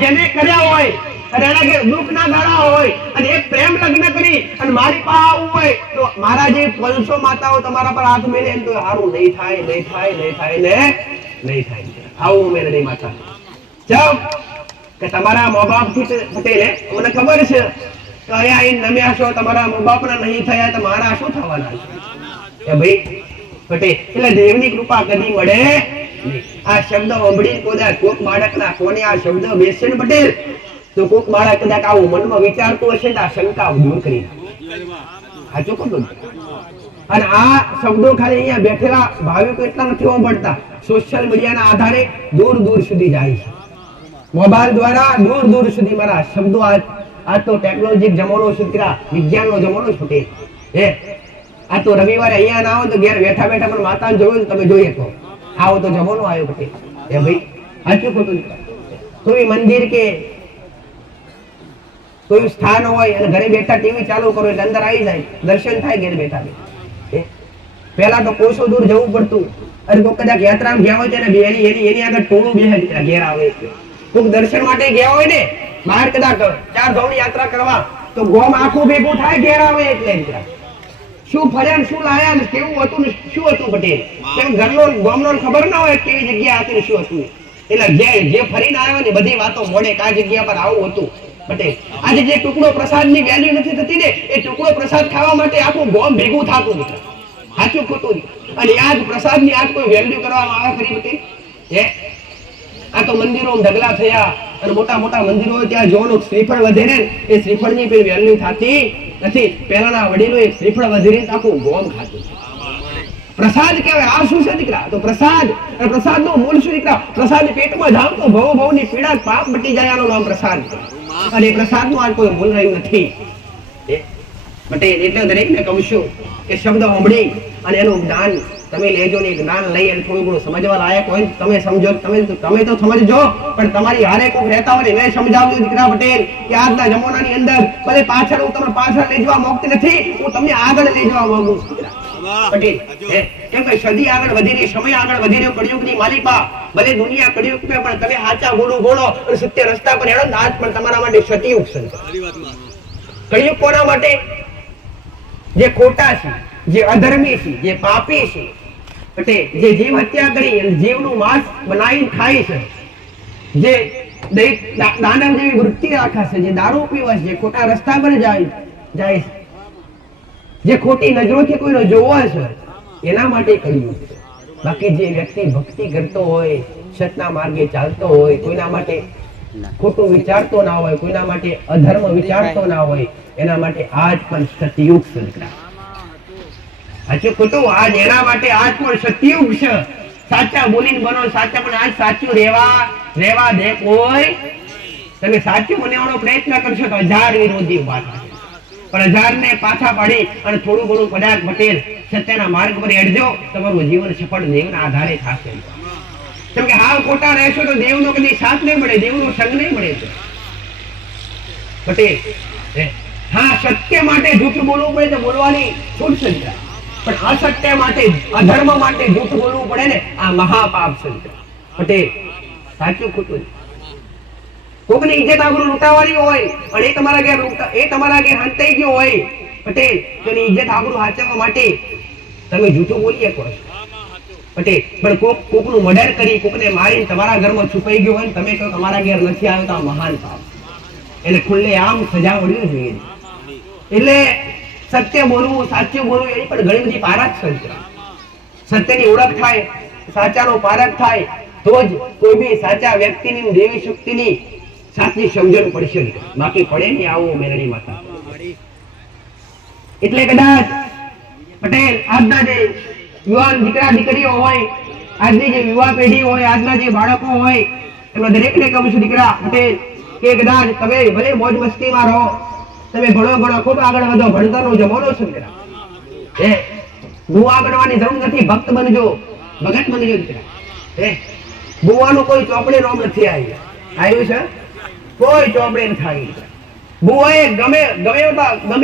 જેને કર્યા હોય અને એના ઘેર દુઃખ ના ગાળા હોય અને એક પ્રેમ લગ્ન કરી અને મારી પાસે આવવું હોય તો મારા જે 500 માતાઓ તમારા પર હાથ મેલે તો સારું નહીં થાય. આવું મેળવી માતા જાઓ કે તમારા મા બાપ થી પટેલ મને ખબર છે કે અહીંયા આવીને નમ્યા છો, તમારા મા બાપના નહીં થયા તો મારા શું થવાના છે એ ભાઈ પટેલ. એટલે દેવની કૃપા કદી મળે નહીં. આ શબ્દ સાંભળી કદાચ કોક બાળકના કોને આ શબ્દ બેસે ને પટેલ, તો કોક બાળક કદાચ આવું મનમાં વિચારતું હશે તો આ શંકા દૂર કરી સાચું કહું. અને આ શબ્દો ખાલી અહીંયા બેઠેલા ભાવિકો એટલા નથી સાંભળતા, સોશિયલ મીડિયાના આધારે દૂર દૂર સુધી જાય છે. મોબાઈલ દ્વારા દૂર દૂર સુધી મારા શબ્દો આ તો ટેકનોલોજી જમાનો છે, વિજ્ઞાનનો જમાનો છે. આ તો રવિવારે અહીંયા ના આવો તો ઘેર બેઠા બેઠા પણ માતાને જોયું તમે જોઈએ તો આવો તો જમાનો આવ્યો પટેલ. એ ભાઈ સાચું ખોટું. કોઈ મંદિર કે કોઈ સ્થાન હોય અને ઘરે બેઠા ટીવી ચાલુ કરો એટલે અંદર આવી જાય, દર્શન થાય ઘેર બેઠા. પેલા તો કોસો દૂર જવું પડતું, અને કોઈ કદાચ યાત્રામાં ગયા હોય ત્યારે એની આગળ ટોળું બેસે ઘેર આવે. કોઈક દર્શન માટે ગયા હોય ને બહાર કદાચ 4 ધામની યાત્રા કરવા, તો ગોમ આખું ભેગું થાય ઘેર આવે એટલે શું ફર્યા ને શું લાયા ને કેવું હતું ને શું હતું પટેલ, કેમ ઘરનો ગોમનો ખબર ના હોય કેવી જગ્યા હતી ને શું હતું. એટલે જે ફરીને આવ્યો ને બધી વાતો મોડે કે આ જગ્યા પર આવું હતું પટેલ. આજે જે ટુકડો પ્રસાદની વેલ્યુ નથી થતી ને, એ ટુકડો પ્રસાદ ખાવા માટે આખું ગોમ ભેગું થતું નથી. સાચું ખોટું. અને આજ પ્રસાદની આજ કોઈ વેલ્યુ કરવામાં આવે ખરી પટેલ? આ તો મંદિરો ઢગલા થયા અને મોટા મોટા મંદિરો ત્યાં જોવાનું શ્રીફળ વધે ને, એ શ્રીફળની કોઈ વેલ્યુ થતી નથી. પહેલાના વડીલો એક શ્રીફળ વધેરે આખું ગોમ ખાતું. પ્રસાદ કહેવાય. આ શું છે દીકરા? તો પ્રસાદ. અને પ્રસાદનું મૂળ શું દીકરા? પ્રસાદ પેટમાં જાવ તો ભવની પીડા પાપ મટી જાય, આનું નામ પ્રસાદ. અને પ્રસાદનું આ કોઈ મૂળ રહ્યું નથી પટેલ. એટલે દરેકને કહું છું કે શબ્દ સાંભળી અને એનું જ્ઞાન તમે લેજો ને, જ્ઞાન લઈ અને થોડું ઘણું સમજવા લાયક હોય તમે સમજો. તમે તો સમજજો, પણ તમારી હારે કોઈ રહેતા હોય ને મેં સમજાવજો દીકરા પટેલ કે આજના જમાનાની અંદર ભલે પાછળ હું તમને પાછળ લઈ જવા માંગતી નથી, હું તમને આગળ લઈ જવા માંગુ છું પટેલ. કેમ કે સદી આગળ વધી રહી, સમય આગળ વધી રહ્યો, કળિયુગની માલિકા. ભલે દુનિયા કળિયુગ છે પણ તમે સાચા ગુરુ ગોળો અને સત્ય રસ્તા પર હેડો. આજ પણ તમારા માટે સતયુગ છે. કળિયુગ કોના માટે? જે ખોટા છે, જે અધર્મી છે, જે પાપી છે પટેલ, જે જીવ હત્યા કરી અને જીવનું માંસ બનાવી ખાય છે, જે દાનવ જેવી વૃત્તિ રાખે છે, જે દારૂ પીવે છે, જે ખોટા રસ્તા પર જાય છે, જે ખોટી નજરોથી કોઈનો જોવો છે, એના માટે કળિયુગ છે. બાકી જે વ્યક્તિ ભક્તિ કરતો હોય, સતના માર્ગે ચાલતો હોય, કોઈના માટે ખોટું વિચારતો ના હોય, કોઈના માટે અધર્મ વિચારતો ના હોય, એના માટે આજ પણ સતયુગ છે. સાચું ખોટું? આજ એના માટે આજ પણ સતયુગ છે. સાચા બોલીને બનો સાચા, પણ આજ સાચું રેવા દે કોઈ. તમે સાચું બનવાનો પ્રયત્ન કરશો તો 1000 વિરોધી ઉભા થશે, પણ 1000 ને પાછા પાડી અને થોડું ઘણું કદાચ પટેલ સત્યના માર્ગ પર હેડજો, તમારું જીવન સફળ દેવના આધારે થશે. કેમ કે હાલ ખોટા રહેશો તો દેવનો કદી સાથ નહીં મળે, દેવનો સંગ નહીં મળે પટેલ. હા, સત્ય માટે જૂઠું બોલવું પડે તો બોલવાની છૂટ છે, પણ અસત્ય માટે, અધર્મ માટે જૂઠું બોલવું પડે ને, આ મહાપાપ છે પટેલ. સાચું ખોટું? કોકની ઇજ્જત આબરૂ લૂંટાવાની હોય અને એ તમારા ઘેર હંતાઈ ગયો હોય પટેલ, તો એની ઇજ્જત આબરૂ સાચવવા માટે તમે જૂઠું બોલી શકો પટેલ. પણ કોકનું મર્ડર કરી, કોકને મારીને તમારા ઘરમાં છુપાઈ ગયો હોય, તમે કહો તમારા ઘેર નથી આવ્યો તો આ મહાન પાપ. એટલે ખુલ્લે આમ સજા મળવી જોઈએ. એટલે સત્ય બોલવું, સાચું બોલવું એની પણ ઘણી બધી પારખ છે. સત્યની ઓળખ થાય, સાચાનો પારખ થાય તો જ કોઈ બી સાચા વ્યક્તિની દેવી શક્તિની સાચી સમજણ પડશે. બાકી પડે નહીં આવું મેરડી માતા. એટલે કદાચ પટેલ આજના જે યુવાન દીકરા દીકરીઓ હોય, આજની જે યુવા પેઢી હોય, આજના જે બાળકો હોય, એમાં દરેકને કહું છું દીકરા પટેલ કે કદાચ તમે ભલે મોજ મસ્તીમાં રહો, તમે ભણો ખૂબ આગળ વધો, ભણતરનો જમાનો છે. બુવા બનવાની જરૂર નથી, ભક્ત બનજો, ભગત બનજો દીકરા. બુવાનું કોઈ ચોપડે નામ નથી આવ્યું છે, કોઈ ચોપડે નથી આવ્યું. બુવાએ ગમે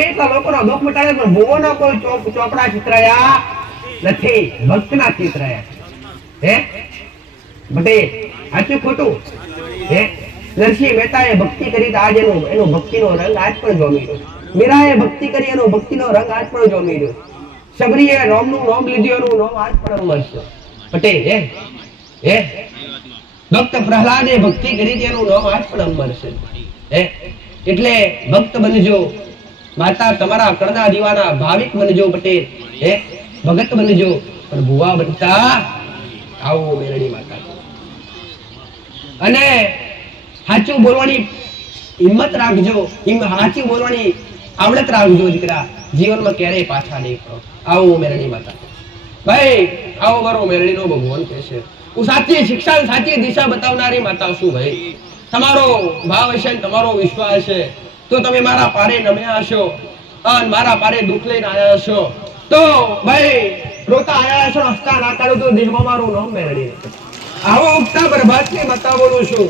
એટલા લોકોનો દુઃખ મટાડે, પણ બુવાનો કોઈ ચોપડા ચિતરાયા નથી, ભક્તના ચિતરાયા છે. પટેલ સાચું ખોટું? નરસિંહ મહેતાએ ભક્તિ કરી આજ એનો ભક્તિનો રંગ આજ પણ જોમી રહ્યો. મીરાએ ભક્તિ કરી એનો ભક્તિનો રંગ આજ પણ જોમી રહ્યો. સબરીએ રામનું નામ લીધું એનું નામ આજ પણ અમર છે પટેલ. ભક્ત પ્રહલાદે ભક્તિ કરી તેનું નામ આજ પણ અમર છે. એટલે ભક્ત બનજો, માતા તમારા કણના દીવાના ભાવિક બનજો પટેલ, ભગત બનજો, પણ ભુવા બનતા આવો મેરડી માતા. અને સાચું બોલવાની હિંમત રાખજો, સાચું બોલવાની આવડત રાખજો દીકરા, જીવનમાં ક્યારેય પાછા નહીં પડો. આવો મેરડી માતા. ભાઈ આવો મારો મેરડીનો ભગવાન કહે છે, હું સાચી શિક્ષા સાચી દિશા બતાવનારી માતા છું. ભાઈ તમારો ભાવ હશે, તમારો વિશ્વાસ છે તો તમે મારા પારે નમ્યા હશો અને મારા પારે દુઃખ લઈને આવ્યા હશો. તો ભાઈ રોતા આવ્યા હશો, હસતા ના કાઢો તો દેશમાં મારું નામ મેરડી. આવો ઉગતા પ્રભાતની માતા બોલું છું.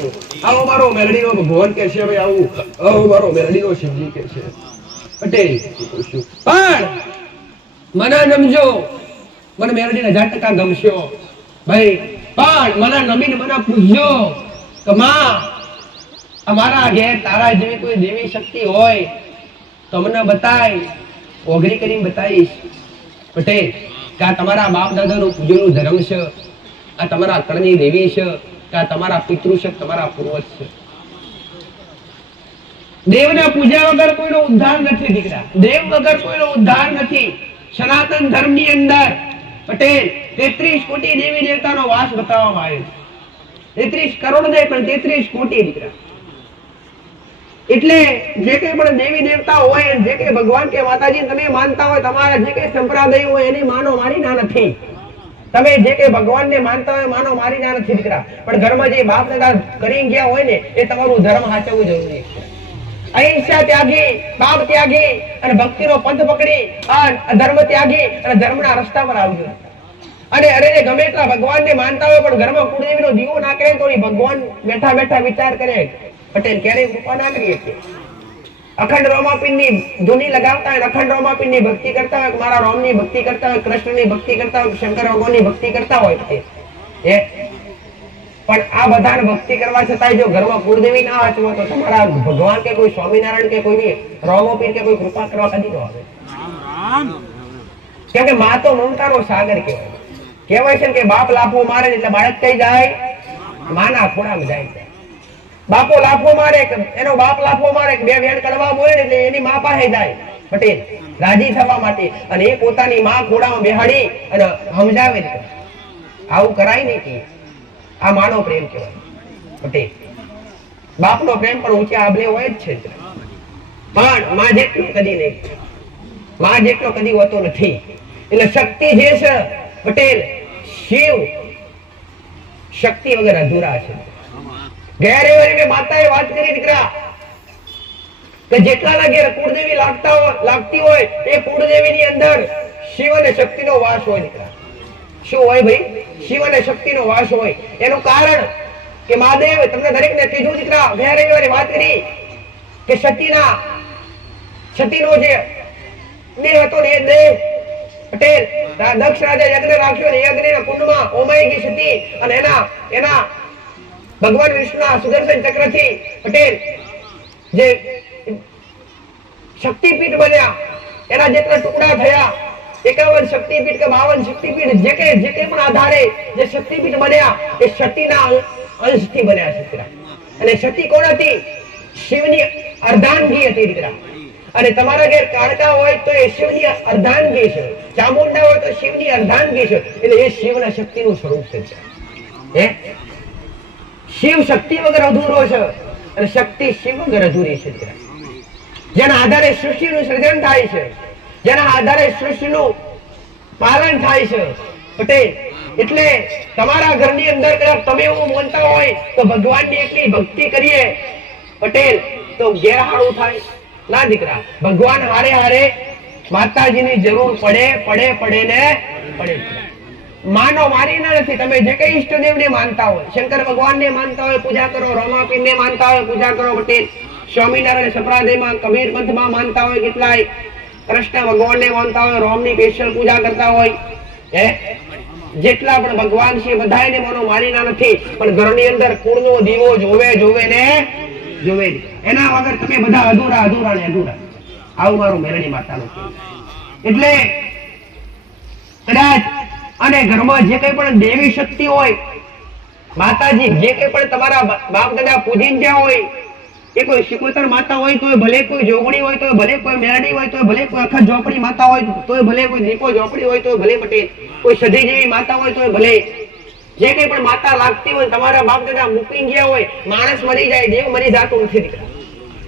આવો મારો મેરડીનો ભગવાન કે છે. ભાઈ આવો મારો મેરડીનો શિવજી કે છે. પટેલ પણ મને નમજો, મને મેરડીને 10% ગમશો. ભાઈ પણ મને નમીને મને પૂછજો કે માં અમારા ઘેર તારા જેવી કોઈ દેવી શક્તિ હોય તો મને બતાય, ઓગળી કરીને બતાવીશ. પટેલ કે આ તમારા બાપ દાદાનું પૂજનનું ધર્મ છે, આ તમારા કળની દેવી છે, કે આ તમારા પિતૃ છે, તમારા પૂર્વજ છે. દેવના પૂજા વગર કોઈનો ઉદ્ધાર નથી દીકરા, દેવ વગર કોઈનો ઉદ્ધાર નથી. સનાતન ધર્મની અંદર પટેલ 33 કોટી દેવી દેવતાનો વાસ બતાવવામાં આવ્યો છે. 33 કરોડ નહીં પણ 33 કોટી દીકરા. એટલે જે કઈ પણ દેવી દેવતા હોય, જે કઈ ભગવાન કે માતાજી તમે માનતા હોય, તમારા જે કઈ સંપ્રદાય હોય એની માનો મારી ના નથી. તમે જે કઈ ભગવાનને માનતા હોય માનો મારી ના નથી દીકરા, પણ ઘરમાં જે બાપ દાદા કરી ગયા હોય ને એ તમારું ધર્મ સાચવવું જરૂરી છે. અહિંસા ત્યાગી, પાપ ત્યાગી અને ભક્તિનો પંથ પકડી ધર્મ ત્યાગી અને ધર્મના રસ્તા પર આવજો. અને અરે ગમે એટલા ભગવાનને માનતા હોય પણ ઘરમાં કુળદેવીનો દીવો ના કરે તો ભગવાન બેઠા બેઠા વિચાર કરે પટેલ ક્યારેય કૃપા ના કરીએ છીએ. અખંડ રોમાપીરની ધૂની લગાવતા હોય, અખંડ રોમાપીરની ભક્તિ કરતા હોય, મારા રોમની ભક્તિ કરતા હોય, કૃષ્ણની ભક્તિ કરતા હોય, શંકર ભગવાનની ભક્તિ કરતા હોય પણ આ બધાને ભક્તિ કરવા છતાં જો ઘરમાં કુળદેવી ના વાંચવો તો તમારા ભગવાન કે કોઈ સ્વામિનારાયણ કે કોઈની રોમોપીર કે કોઈ કૃપા કરવા કદી ન આવે. કેમ કે મા તો મમતાનો સાગર કહેવાય છે કે બાપ લાફો મારે એટલે બાળક કઈ જાય, માના ખોળામાં જાય. બાપો લાફો મારે, એનો બાપ લાફો મારે, બે વેણ કડવા બોલે એટલે એની મા પાસે જાય પટેલ રાજી થવા માટે, અને એ પોતાની મા ખોળામાં બેહાડી અને સમજાવે. આવું કરાય નહીં કે આ માનો પ્રેમ કહેવાય પટેલ. બાપનો પ્રેમ પણ ઊંચા આબલે હોય જ છે, પણ માં જેટલો કદી નહીં, માં જેટલો કદી હોતો નથી. એટલે શક્તિ જે છે પટેલ, શિવ શક્તિ વગર અધૂરા છે. ઘેરે મેં માતાએ વાત કરી દીકરા કે જેટલાના ઘેર કુળદેવી લાગતી હોય એ કુળદેવીની અંદર શિવ અને શક્તિનો વાસ હોય દીકરા. શું હોય ભાઈ? શિવ અને શક્તિનો વાસ હોય. એનું કારણ કે મહાદેવ તમને દરેકને કીધું દીકરા, ગયા રવિવારે વાત કરી કે સતીનો જે દેહ હતો ને એ દેહ પટેલ દક્ષ રાજા યજ્ઞ રાખ્યો ને યજ્ઞના કુંડમાં ઓમાઈ ગઈ સતી, અને એના ભગવાન વિષ્ણુના સુદર્શન ચક્રથી પટેલ જે શક્તિપીઠ બન્યા એના જેટલા ટુકડા થયા, 51 શક્તિપીઠ કે 52 શક્તિપીઠ જે કે પણ આધારે જે શક્તિપીઠ બન્યા એ સતીના અંશથી બન્યા છે દીકરા. અને સતી કોણ હતી? શિવની અર્ધાંગી હતી દીકરા. અને તમારા ઘેર કાળકા હોય તો એ શિવની અર્ધાંગી છે, ચામુંડા હોય તો શિવની અર્ધાંગી છે. એટલે એ શિવના શક્તિનું સ્વરૂપ છે. શિવ શક્તિ વગર અધૂરો છે અને શક્તિ શિવ વગર અધૂરી છે. જેના આધારે સૃષ્ટિનું સર્જન થાય છે, જેના આધારે સૃષ્ટિનું પાલન થાય છે પટેલ. એટલે તમારા ઘરની અંદર કદાચ તમે એવું માનતા હોય તો ભગવાનની એટલી ભક્તિ કરીએ પટેલ તો ઘેર હારું થાય ના દીકરા. ભગવાન હારે હારે માતાજીની જરૂર પડે ને પડે. માનો મારી ના નથી. તમે જે કઈ ઈષ્ટદેવને માનતા હોય, શંકર ભગવાનને માનતા હોય પૂજા કરો, રોમાપીરને માનતા હોય પૂજા કરો પટેલ, સ્વામિનારાયણ સંપ્રદાયમાં કબીર પંથમાં માનતા હોય કેટલાય, કૃષ્ણ ભગવાનને માનતા હોય, રોમની સ્પેશિયલ પૂજા કરતા હોય, જેટલા પણ ભગવાન છે બધાને માનો મારી ના નથી. પણ ઘરની અંદર કુળનો દીવો જોવે ને જોવે. એના વગર તમે બધા અધૂરા ને અધૂરા. આવું મારું મેરડી માતાનું કહેવું. એટલે કદાચ અને ઘરમાં જે કઈ પણ દેવી શક્તિ હોય માતાજી જે કઈ પણ તમારા બાપ દાદા પૂજીને જ્યાં હોય, એ કોઈ શિકોતર માતા હોય તો ભલે, કોઈ જોગણી હોય તો ભલે, કોઈ મેરડી હોય તો ભલે, કોઈ અખત ઝોપડી માતા હોય તો ભલે, કોઈ દીપો ઝોપડી હોય તો ભલે પટેલ, કોઈ સધી જેવી માતા હોય તો ભલે, જે કઈ પણ માતા લાગતી હોય, તમારા બાપ દાદા મૂકી ગયા હોય, માણસ મરી જાય, દેવ મરી જાતું નથી દીકરા.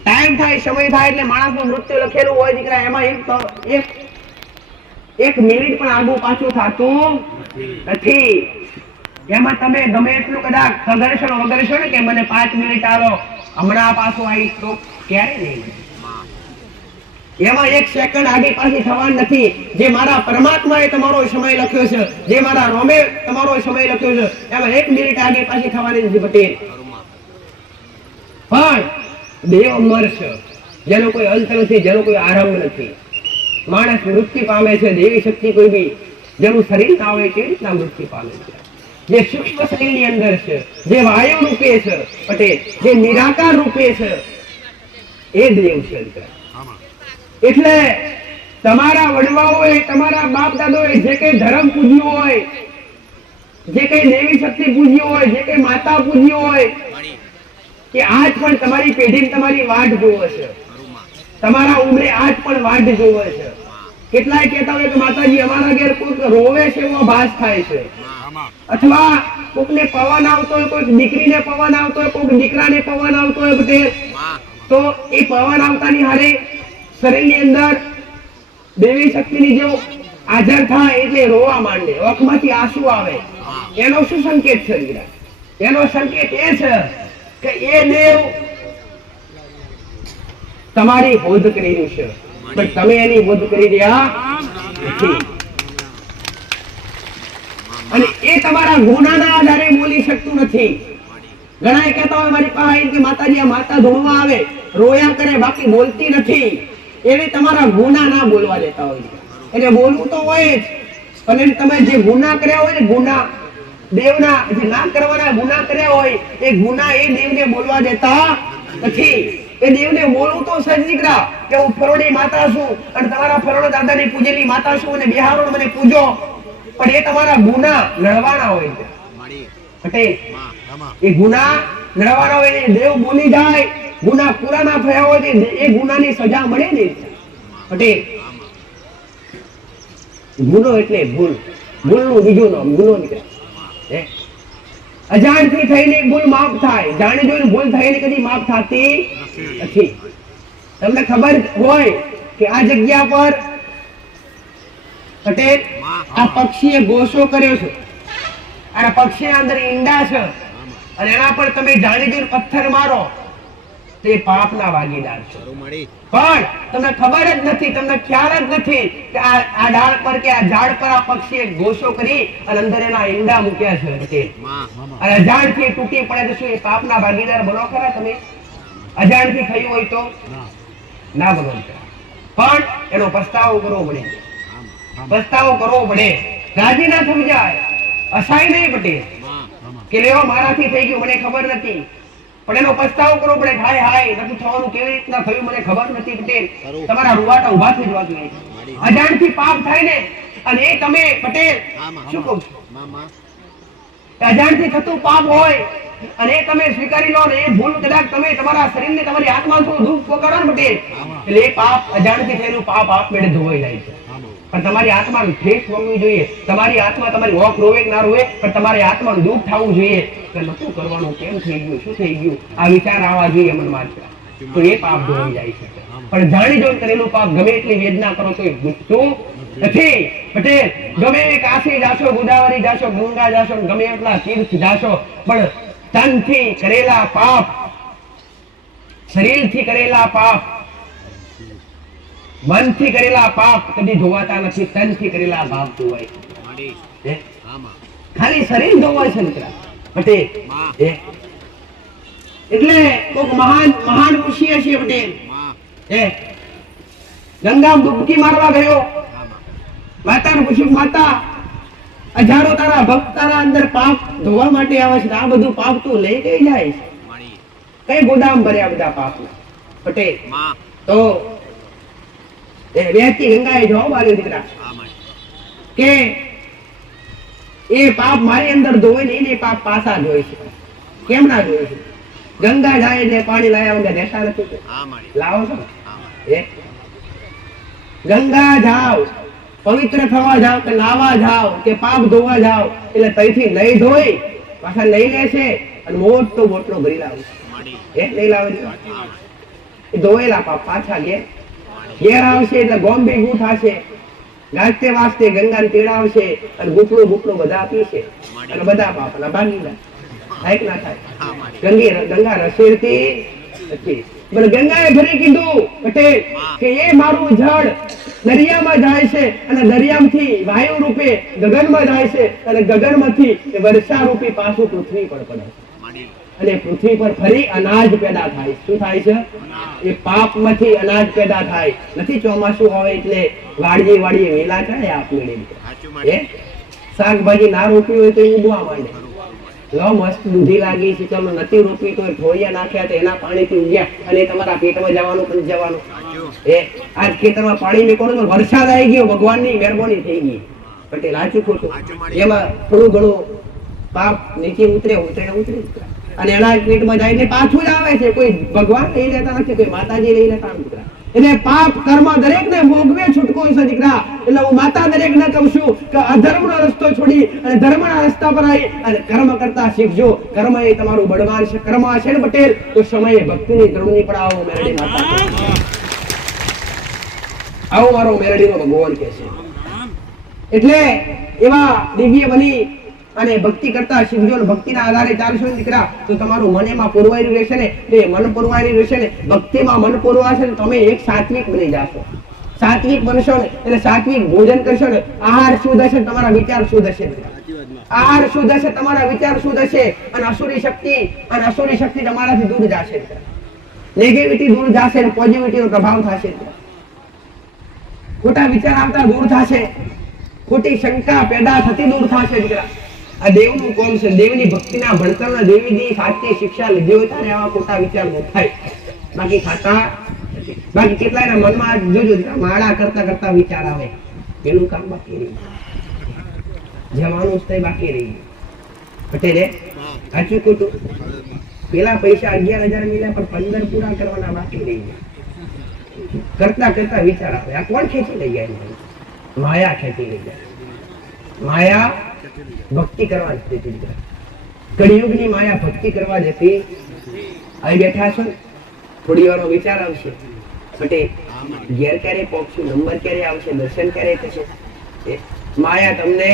ટાઈમ થાય, સમય થાય એટલે માણસનું મૃત્યુ લખેલું હોય દીકરા, એમાં એક મિનિટ પણ આગુ પાછું થતું નથી. એમાં તમે ગમે એટલું કદાચ વગરશો ને કે મને 5 મિનિટ આલો, હમણાં પાછું આવીશ તો ક્યારે નહીં. એમાં 1 સેકન્ડ આગે પાછી થવાનું નથી. જે મારા પરમાત્માએ તમારો સમય લખ્યો છે, જે મારા રોમે તમારો સમય લખ્યો છે, એમાં 1 મિનિટ આગે પાછી થવાની નથી પટેલ. પણ દેવ મરશે, જેનો કોઈ અંત નથી, જેનો કોઈ આરંભ નથી. માણસ મૃત્યુ પામે છે, દેવી શક્તિ કોઈ બી જેનું શરીર ના હોય કેવી રીતના મૃત્યુ પામે છે. જે સૂક્ષ્મ શરીરની અંદર છે, જે વાયુ રૂપે છે પટેલ, જે નિરાકાર રૂપે છે, એ દેવ છે. એટલે તમારા વડવાઓએ, તમારા બાપ દાદાઓએ જે કઈ ધર્મ પૂજ્યું હોય, જે કઈ દેવી શક્તિ પૂજ્યું હોય, જે કઈ માતા પૂજ્યું હોય, કે આજ પણ તમારી પેઢી તમારી વાટ જોવે છે, તમારા ઉમરે આજ પણ વાટ જોવે છે. કેટલાય કહેતા હોય કે માતાજી અમારા ઘેર કોઈક રોવે છે એવો ભાસ થાય છે, અથવા કોઈકને પવન આવતો હોય, કોઈક દીકરીને પવન આવતો હોય, કોઈક દીકરાને પવન આવતો હોય પટેલ, તો એ પવન આવતાની હારે શરીરની અંદર દેવી શક્તિની જો હાજર થાય એટલે રોવા માંડે, આંખમાંથી આંસુ આવે. એનો શું સંકેત છે? એનો સંકેત એ છે કે એ દેવ તમારી બોધ કરી રહ્યું છે, પણ તમે એની બોધ કરી રહ્યા નથી. અને એ તમારા ગુનાના આધારે બોલી શકતું નથી. ઘણા કહેતા હોય મારી પાસે કે માતાજી આ માતા ધોળવા આવે, રોયા કરે, બાકી બોલતી નથી. એને તમારા ગુના ના બોલવા દેતા હોય. એટલે બોલવું તો હોય જ, પણ તમે જે ગુના કર્યા હોય ને, ગુના દેવના જે ના કરવાના ગુના કર્યા હોય, એ ગુના એ દેવને બોલવા દેતા નથી. એ દેવને બોલવું તો સજ દીકરા કે હું ફરોડી માતા છું અને તમારા ફરોડ દાદાની પૂજેલી માતા છું અને બિહારો મને પૂજો, પણ એ તમારા ગુના લડવાના હોય છે પટેલ. એ ગુના લડવાના હોય, દેવ બોલી જાય, ગુના પૂરા ના થયા હોય એ ગુનાની સજા મળે ને પટેલ. ગુનો એટલે ભૂલ, ભૂલનું બીજું નામ ગુનો નીકળે. અજાણથી થઈને ભૂલ માફ થાય, જાણી જોઈને ભૂલ થઈને કદી માફ થતી નથી. તમને ખબર હોય કે આ જગ્યા પર પટેલ આ પક્ષીએ ગોશો કર્યો છે, અને પક્ષીના અંદર ઈંડા છે, અને એના પર તમે જાણી જોઈને પથ્થર મારો તે પાપના ભાગીદાર છો. પણ તમને ખબર જ નથી, તમને ખ્યાલ જ નથી કે આ ડાળ પર કે આ ઝાડ પર આ પક્ષીએ ગોશો કરી અને અંદર એના ઈંડા મૂક્યા છે, અને અજાણથી તૂટી પડે તો શું એ પાપના ભાગીદાર બનો ખરા? તમે અજાણથી થયું હોય તો ના બનો, પણ એનો પસ્તાવો કરવો પડે, પસ્તાવો કરવો પડે. રાજી ના થઈ જાય, અસાય નહીં પટેલ કે લેવો મારાથી થઈ ગયું મને ખબર નથી, પણ એનો પસ્તાવો કરવો પડે. હાય હાય નથી થવાનું, કેવી રીતના થયું મને ખબર નથી પટેલ. તમારા રૂવાટા ઉભા થઈ જવા જોઈએ. અજાણથી પાપ થાય ને, અને એ તમે પટેલ શું કહું છું, અજાણથી થતું પાપ હોય અને એ તમે સ્વીકારી લો ને એ ભૂલ કદાચ તમે તમારા શરીરને તમારી આત્મા થોડું દુઃખ પકડો ને પટેલ, એટલે એ પાપ અજાણથી થયેલું પાપ આપમેળે ધોવાઈ જાય છે. પણ તમારી આત્માનું ઠેસ વાગવું જોઈએ. તમારી આત્મા તમારી વોક રોવે કે ના રોવે, પણ તમારી આત્માનું દુઃખ થવું જોઈએ કે શું કરવાનું, કેમ થઈ ગયું, શું થઈ ગયું, આ વિચાર આવવા જોઈએ મનમાં, તો એ પાપ ધોવાઈ જાય છે. પણ જાણી જોઈને કરેલું પાપ ગમે એટલી વેદના કરો તો એ ગુજતું નથી પટેલ. ગમે કાશી જાશો, ગોદાવરી જાશો, ગંગા જાશો, ગમે એટલા તીર્થ જાશો, પણ તનથી કરેલા પાપ, શરીરથી કરેલા પાપ, મનથી કરેલા પાપ કદી ધોવાતા નથી. તનથી કરેલા પાપ ધોવાય, ખાલી શરીર ધોવાય છે મિત્ર પટેલ. એટલે કોઈક મહાન મહાન ઋષિ હશે પટેલ, ગંગામાં ડૂબકી મારવા ગયો, માતાને પૂછ્યું માતા હજારો તારા ભક્ત તારા અંદર પાપ ધોવા માટે આવે છે, આ બધું પાપ તું લઈ કઈ જાય છે? કઈ ગોદામ ભર્યા બધા પાપ પટેલ? તો એ વહેતી ગંગાએ જવાબ આપ્યો દીકરા કે એ પાપ મારી અંદર ધોવે ને એને પાપ પાછા ધોય છે. કેમ ના ધોય છે? ગંગા જાય એટલે પાણી લાયા વગર રહેતા નથી. લાવો છો એ ગંગા જાવ, પવિત્ર થવા જાવ કે નાવા જાવ કે પાપ ધોવા જાવ એટલે તઈથી નહીં ધોઈ પાછા લઈ લે છે અને મોટો બોટલો ભરી લાવે છે. લઈ લાવે છે ધોયેલા પાપ પાછા ઘેર આવશે એટલે ગોમ ભેગું થશે, ગાજતે વાજતે ગંગાને તેડાવશે અને ગુપડું ગુપડું બધા પીશે અને બધા પાપ ના ભાગી થાય ના થાય. ગંગા રસેડતી નથી. ગંગાએ ફરી કીધું પટેલ કે એ મારું જળ દરિયામાં જાય છે અને દરિયામાંથી વાયુ રૂપે ગગનમાં જાય છે અને ગગનમાંથી વર્ષા રૂપી પાછું પૃથ્વી પર પડે અને પૃથ્વી પર ફરી અનાજ પેદા થાય. શું થાય છે? એ પાપમાંથી અનાજ પેદા થાય. નથી ચોમાસું હોય એટલે વાડીએ વેલા ચડે આપમેળે. શાકભાજી ના રોપી હોય તો ઉગવા માંડે. લો મસ્ત દૂધી લાગી છે, ચલો નથી રોપી તો ઢોળિયા નાખ્યા તો એના પાણીથી ઉગ્યા અને તમારા પેટમાં જવાનું પણ જવાનું. આ ખેતરમાં પાણી નીકળો તો વરસાદ આવી ગયો, ભગવાનની મહેરબાની થઈ ગઈ. પટેલ સાચું ખોટું? એમાં થોડું ઘણું પાપ નીચે ઉતરે અને એના પેટમાં જાય ને પાછું જ આવે છે. કોઈ ભગવાન લઈ લેતા નથી, કોઈ માતાજી લઈ લેતા નથી. એટલે પાપ કર્મ દરેક ને ભોગવે છૂટકો છે દીકરા. એટલે હું માતા દરેક ને કહું છું કે અધર્મનો રસ્તો છોડી અને ધર્મના રસ્તા પર આવી અને કર્મ કરતા શીખજો. કર્મ એ તમારું બળવાન છે. કર્મ હશે ને પટેલ તો સમયે ભક્તિની ધર્મની પણ આવો મેરડી માતા, આવો મારો મેરડીનો ભગવાન કહે છે. એટલે એવા દિવ્ય બની અને ભક્તિ કરતા શીખજો. ભક્તિના આધારે ચાલશો દીકરા તો તમારું મન એમાં પુરવાયેલું રહેશે ને, એ મન પુરવાયેલું રહેશે ને, ભક્તિમાં મન પુરવાશે ને તમે એક સાત્વિક બની જાશો. સાત્વિક બનશો ને એટલે સાત્વિક ભોજન કરશો ને, આહાર શુદ્ધ હશે, તમારા વિચાર શુદ્ધ હશે. આહાર શુદ્ધ હશે, તમારા વિચાર શુદ્ધ હશે અને અસુરી શક્તિ તમારાથી દૂર જશે. નેગેટિવિટી દૂર જશે અને પોઝિટિવિટીનો પ્રભાવ થશે. ખોટા વિચાર આવતા દૂર થશે, ખોટી શંકા પેદા થતી દૂર થશે દીકરા. આ દેવનું કોમ છે. દેવની ભક્તિના ભણતરના દેવીની સાચી શિક્ષા લીધી હોય ત્યારે આવા ખોટા વિચાર ન થાય. બાકી ખાતા બાકી કેટલાયના મનમાં જોજો માળા કરતા કરતા વિચાર આવે, પેલું કામ બાકી રહી જવાનું જ બાકી રહી. પટેલે સાચું ખોટું? પેલા પૈસા 11,000 મળ્યા પણ 15 પૂરા કરવાના બાકી રહી ગયા. કરતા કરતા વિચાર આવે. આ કોણ ખેંચી લઈ જાય? માયા ખેંચી લઈ જાય. માયા ભક્તિ કરવા જતી. કળિયુગની માયા ભક્તિ કરવા જતી. અહીં બેઠા છો, થોડી વારનો વિચાર આવશે પટેલ ઘેર ક્યારે પહોંચશું, નંબર ક્યારે આવશે, દર્શન ક્યારે થશે. માયા તમને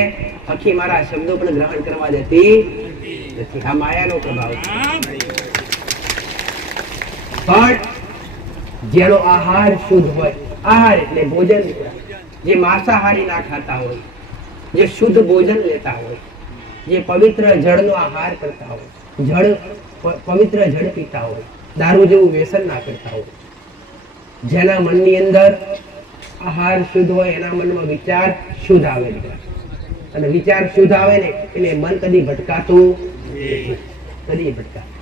આખી મારા શબ્દો પણ ગ્રહણ કરવા જતી નથી. આ માયાનો પ્રભાવ છે. પણ જેનો આહાર શુદ્ધ હોય, આહાર એટલે ભોજન, જે માંસાહારી ના ખાતા હોય, જે શુદ્ધ ભોજન લેતા હોય, જે પવિત્ર જળનો આહાર કરતા હોય, પવિત્ર જળ પીતા હોય, દારૂ જેવું વ્યસન ના કરતા હોય, જેના મનની અંદર આહાર શુદ્ધ હોય એના મનમાં વિચાર શુદ્ધ આવે. અને વિચાર શુદ્ધ આવે ને એટલે મન કદી ભટકાતું કદી ભટકાતું.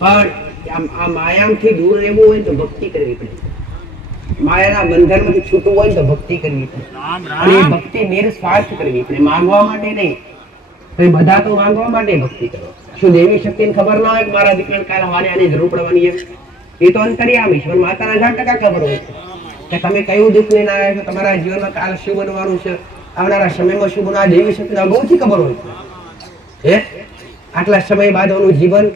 પણ આ માયાથી દૂર રહેવું હોય તો ભક્તિ કરવી પડે. માયાના બંધનમાંથી છૂટવું હોય તો ભક્તિ કરવી પડે. અને એ ભક્તિ નિસ્વાર્થ કરવી પડે, માંગવા માટે નહીં. બધા તો માંગવા માટે ભક્તિ કરો. શું દેવી શક્તિને ખબર ના હોય કે મારા દીકરાને કાલે વારે આની જરૂર પડવાની છે? એ તો અંતર્યામી છે. માતાના 1000% ખબર હોય કે તમે કયું દુઃખ લઈને આવ્યા છો, તમારા જીવનમાં કાલ શું બનવાનું છે, આવનારા સમયમાં શું બનવા. દેવી શક્તિને અગાઉથી ખબર હોય. આટલા સમય બાદ આનું જીવન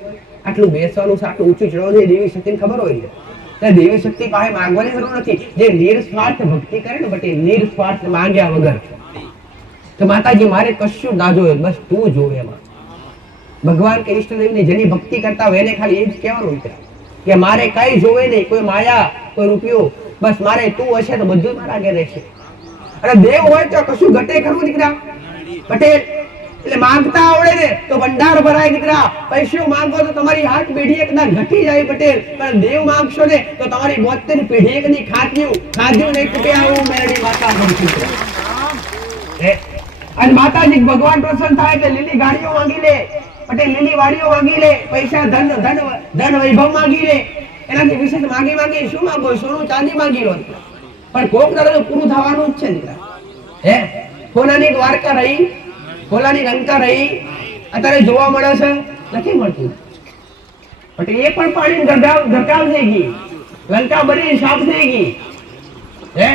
આટલું બેસવાનું છે, આટલું ઊંચું ચડવાનું છે, દેવી શક્તિને ખબર હોય. દેવી શક્તિ પાસે માંગવાની જરૂર નથી. જે નિસ્વાર્થ ભક્તિ કરે ને બટે, નિસ્વાર્થ માંગ્યા વગર તો માતાજી મારે કશું ના જોયે, બસ તું જોવે. એમાં ભગવાન કે ઈષ્ટદેવને જેની ભક્તિ કરતા હોય એને ખાલી એ જ કહેવાનું કે મારે કઈ જોવે નહીં, કોઈ માયા, કોઈ રૂપિયો, બસ મારે તું હશે તો બધું મારા ઘેર રહેશે. અને દેવ હોય તો કશું ઘટે ખરું દીકરા? પટેલ એટલે માંગતા આવડે ને તો ભંડાર ભરાય દીકરા. પૈસો માંગો તો તમારી 8 પેઢી કદાચ ઘટી જાય પટેલ, પણ દેવ માંગશો ને તો તમારી 72 પેઢી કદી ખાધ્યું નહીં તૂટે. આવું મેરડી માતા અને માતાજી ભગવાન પ્રસન્ન થાય એટલે લીલી ગાડીઓ માંગી લે પટેલ, લીલી વાડીઓ માંગી લે, પૈસા ધન વૈભવ માંગી લે. એનાથી વિશેષ માંગી શું માંગો? સોનું ચાંદી માંગી લો. પણ કોક દાડે પૂરું થવાનું જ છે દીકરા. સોનાની દ્વારકા રહી, સોનાની લંકા રહી, અત્યારે જોવા મળે છે? નથી મળતું. પણ એ પણ પાણી ગરકાવ થઈ ગઈ, લંકા બની સાફ થઈ ગઈ. હે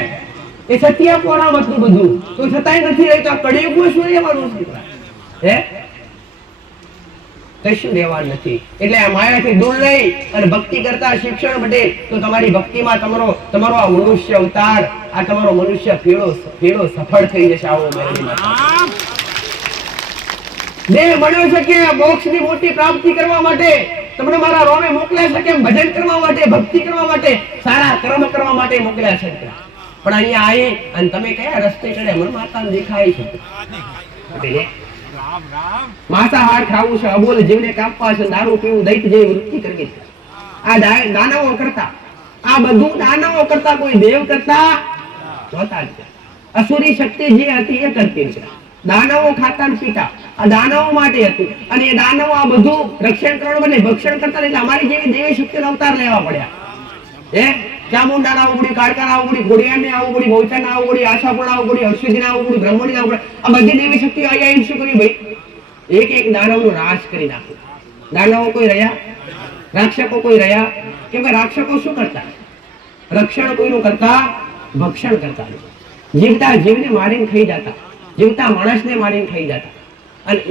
એ સત્ય પોરામ હતું બધું, તો છતાંય નથી રહી. તો આ કળિયુગમાં શું રહેવાનું છે? હે કશું રહેવાનું નથી. એટલે આ માયાથી દૂર રહી અને ભક્તિ કરતા શિક્ષણ મળે તો તમારી ભક્તિમાં તમારો આ મનુષ્ય અવતાર, આ તમારો મનુષ્ય ફેરો સફળ થઈ જશે. આવો દેહ મળ્યો છે કે મોક્ષની મોટી પ્રાપ્તિ કરવા માટે, તમને મારા રોમે મોકલ્યા છે કે ભજન કરવા માટે, ભક્તિ કરવા માટે, સારા કર્મ કરવા માટે મોકલ્યા છે. પણ અહીંયા આવી અને તમે કયા રસ્તે ચડ્યા? મને માતાને દેખાય છે. માંસાહાર ખાવું છે, અબોલ જીવને કાપવા છે, દારૂ પીવું, દૈત્ય જેવી વૃત્તિ કરવી છે. આ દાનવો કરતા, આ બધું દાનવો કરતા, કોઈ દેવ કરતા હોતા જ. અસુરી શક્તિ જે હતી એ કરતી છે. દાનવો ખાતા ને પીતા, આ દાનવો માટે હતું. અને એ દાનવો આ બધું રક્ષણ કરવા બને ભક્ષણ કરતા, એટલે અમારી જેવી દેવી શક્તિનો અવતાર લેવા પડ્યા. હે ચામુંડા આવવું પડ્યું, કાળકા આવવું પડ્યું, ઘોડિયાને આવવું પડ્યું, ભૌચા આવવું પડ્યું, આશાપુર આવવું પડ્યું, અશ્વિની આવવું પડ્યું, બ્રહ્મણી આવવું પડ્યું. આ બધી દેવી શક્તિઓ અહીંયા શું કર્યું ભાઈ? એક એક દાનવનો નાશ કરી નાખ્યો. દાનવો કોઈ રહ્યા? રાક્ષકો કોઈ રહ્યા? કેમ કે રાક્ષકો શું કરતા? રક્ષણ કોઈનું કરતા, ભક્ષણ કરતા. જીવતા જીવને મારીને ખાઈ જતા, જીવતા માણસને મારીને ખાઈ જતા. અને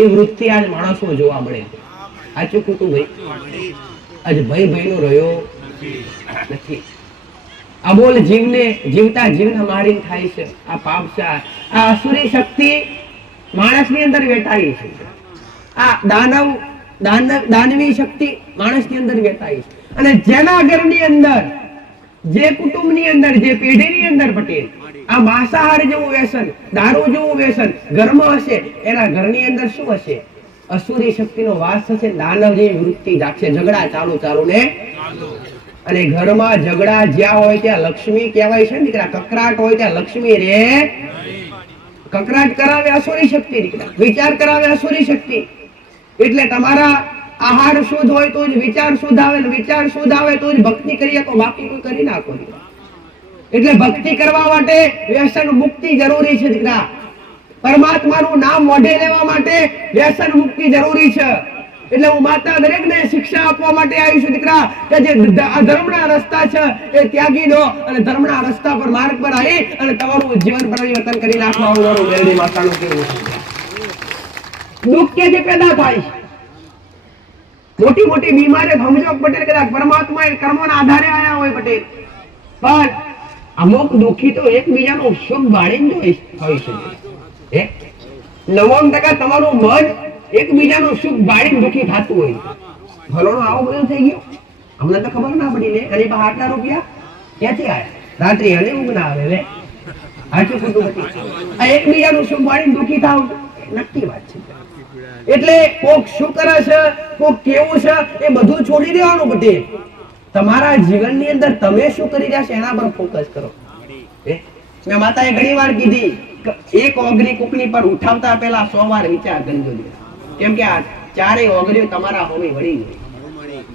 એ વૃત્તિ આજ માણસો જોવા મળે. સાચું ખોટું ભાઈ? આજ ભાઈ નો રહ્યો નથી. અબોલ જીવને જીવતા જીવને મારીને ખાય છે. આ પાપ છે. આ અસુરી શક્તિ માણસની અંદર વેટાઈ છે. આ દાનવી શક્તિ માણસની અંદર વેટાઈ છે. અને જેના ઘરની અંદર, જે કુટુંબની અંદર, જે પેઢીની અંદર પટેલ આ માંસાહાર જેવું વ્યસન, દારૂ જેવું વ્યસન ઘરમાં હશે, એના ઘરની અંદર શું હશે? અસુરી શક્તિનો વાસ થશે. દાનવ જેવી વૃત્તિ જાગશે. ઝઘડા ચાલુ ને અને ઘરમાં ઝઘડા જ્યાં હોય ત્યાં લક્ષ્મી કહેવાય છે દીકરા. કકરાટ હોય ત્યાં લક્ષ્મી રે. કકરાટ કરાવે અસુરી શક્તિ દીકરા, વિચાર કરાવે અસુરી શક્તિ. એટલે તમારા આહાર શુદ્ધ હોય તો જ વિચાર શુદ્ધ આવે, વિચાર શુદ્ધ આવે તો જ ભક્તિ કરી શકો, બાકી કોઈ કરી નાખો. એટલે ભક્તિ કરવા માટે વ્યસન મુક્તિ જરૂરી છે દીકરા. પરમાત્માનું નામ મોઢે લેવા માટે વ્યસન મુક્તિ જરૂરી છે. એટલે હું માતા દરેકને શિક્ષા આપવા માટે આવી છું દીકરા, કે જે ધર્મના રસ્તા છે એ ત્યાગી દો અને ધર્મના રસ્તા પર માર્ગ પર આવી અને તમારું જીવન પરિવર્તન કરી નાખવા આવવાનું મેરડી માતાનું કહેવું છે. દુઃખ કે જે પેદા થાય છે, મોટી મોટી બીમારી સમજો પટેલ, કદાચ પરમાત્મા એ કર્મોના આધારે આયા હોય પટેલ, પણ અમુક દુઃખી તો એકબીજાનું સુખ બાળીને હોય છે. 99% તમારું મન એકબીજાનું સુખ બાળીને દુઃખી થતું હોય. ભલોનો આવું બધું થઈ ગયું, અમને તો ખબર ના પડી ને. અને આટલા રૂપિયા ક્યાંથી આવ્યા? રાત્રે હલે ઊંઘ ના આવે. સાચું ખોટું નથી? આ એકબીજાનું સુખ બાળીને દુઃખી થાવ નક્કી વાત છે. એટલે કોક શું કરે છે, કોક કેવું છે, એ બધું છોડી દેવાનું પટેલ. તમારા જીવનની અંદર તમે શું કરી રહ્યા છો એના પર ફોકસ કરો. મેં માતાએ ઘણી વાર કીધી, એક ઓગરી કોકની પર ઉઠાવતા પહેલા 100 વાર વિચાર કરજો. કેમ કે આ ચારેય ઓગરીઓ તમારા હોમી વળી ગઈ.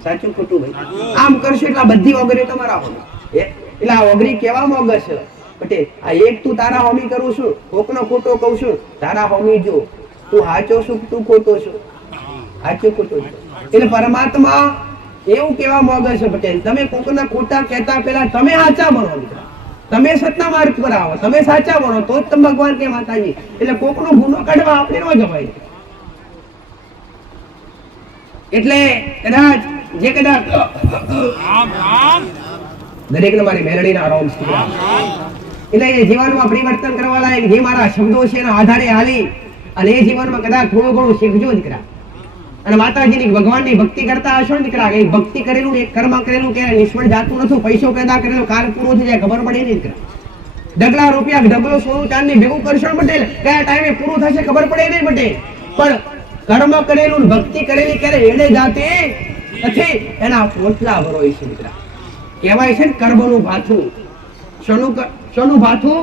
સાચું ખોટું ભાઈ? આમ કરશો એટલે બધી ઓગરીઓ તમારા હોમી. એટલે આ ઓગરી કેવા મોગસ છે પટેલ? આ એક તું તારા હોમી કરું છું, કોકનો ખોટો કહું છું, તારા હોમી જો તું સાચો છું, તું ખોટો છું. સાચું ખોટું. એટલે પરમાત્મા એવું કેવા મોગસ છે પટેલ, તમે કોકના ખોટા કહેતા પહેલા તમે સાચા બનો દીકરા. તમે સત્ય માર્ગ પર આવો, તમે સાચા બનો તો જ તમે ભગવાન કે માતાજી. એટલે કોકનો ગુનો કાઢવા આપણે ન જવાય. એટલે કદાચ જે કદાચ દરેકને મારી મેલડીના રોમ એટલે એ જીવનમાં પરિવર્તન કરવા લાયક જે મારા શબ્દો છે એના આધારે હાલી અને એ જીવનમાં કદાચ થોડું ઘણું શીખજો દીકરા. અને માતાજીની ભગવાનની ભક્તિ કરતા હશો ને દીકરા, એક ભક્તિ કરેલું, એક કર્મ કરેલું કે નિષ્ફળ જાતું નથી. પૈસો પેદા કરેલો કાલ પૂરો થઈ જાય ખબર પડે નહીં દીકરા. ડગલા રૂપિયા, ડગલો સોનું ચાંદી ભેગું કરશો પટેલ, કયા ટાઈમે પૂરું થશે ખબર પડે નહીં પટેલ. પણ કર્મ કરેલું, ભક્તિ કરેલી ક્યારે એને જાતે નથી, એના પોટલા ભરોય છે દીકરા. કહેવાય છે ને કર્મનું ભાથું. શોનું ભાથું?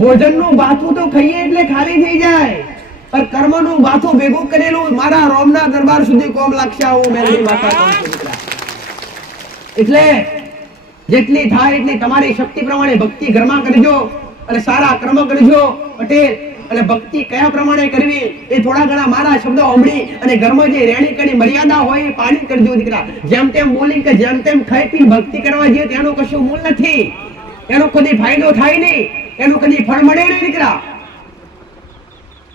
ભોજનનું ભાથું તો ખાઈએ એટલે ખાલી થઈ જાય, પણ કર્મનું ભાથું ભેગું કરેલું મારા રોમના દરબાર સુધી કોમ લાગશે. આવું મેલડી માતા કહું છું દીકરા. એટલે જેટલી થાય એટલી તમારી શક્તિ પ્રમાણે ભક્તિ ઘરમાં કરજો. અને સારા કર્મ કરજો પટેલ. અને ભક્તિ કયા પ્રમાણે કરવી એ થોડા ઘણા મારા શબ્દો સાંભળી અને ઘરમાં જે રેણી કડી મર્યાદા હોય એ પાણી કરજો દીકરા. જેમ તેમ બોલી કે જેમ તેમ ખાઈ પીને ભક્તિ કરવા જઈએ તેનું કશું મૂળ નથી, એનો કદી ફાયદો થાય નહીં, એનું કદી ફળ મળે નહીં દીકરા.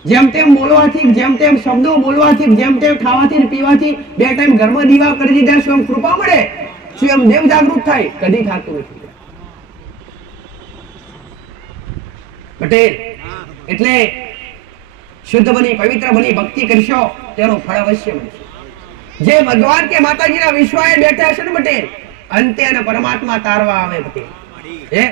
જેમ તેમ બોલવાથી, જેમ તેમ શબ્દો બોલવાથી, જેમ તેમ ખાવાથી ને પીવાથી 2 ટાઈમ ઘરમાં દીવા કરી દીધા સ્વયં કૃપા મળે, સ્વયં દેવ જાગૃત થાય, કદી થતું નથી પટેલ. એટલે શુદ્ધ બની પવિત્ર બની ભક્તિ કરશો તેનું ફળ અવશ્ય મળશે. જે ભગવાન કે માતાજીના વિશ્વાએ બેઠા છે ને પટેલ, અંતે અને પરમાત્મા તારવા આવે પટેલ.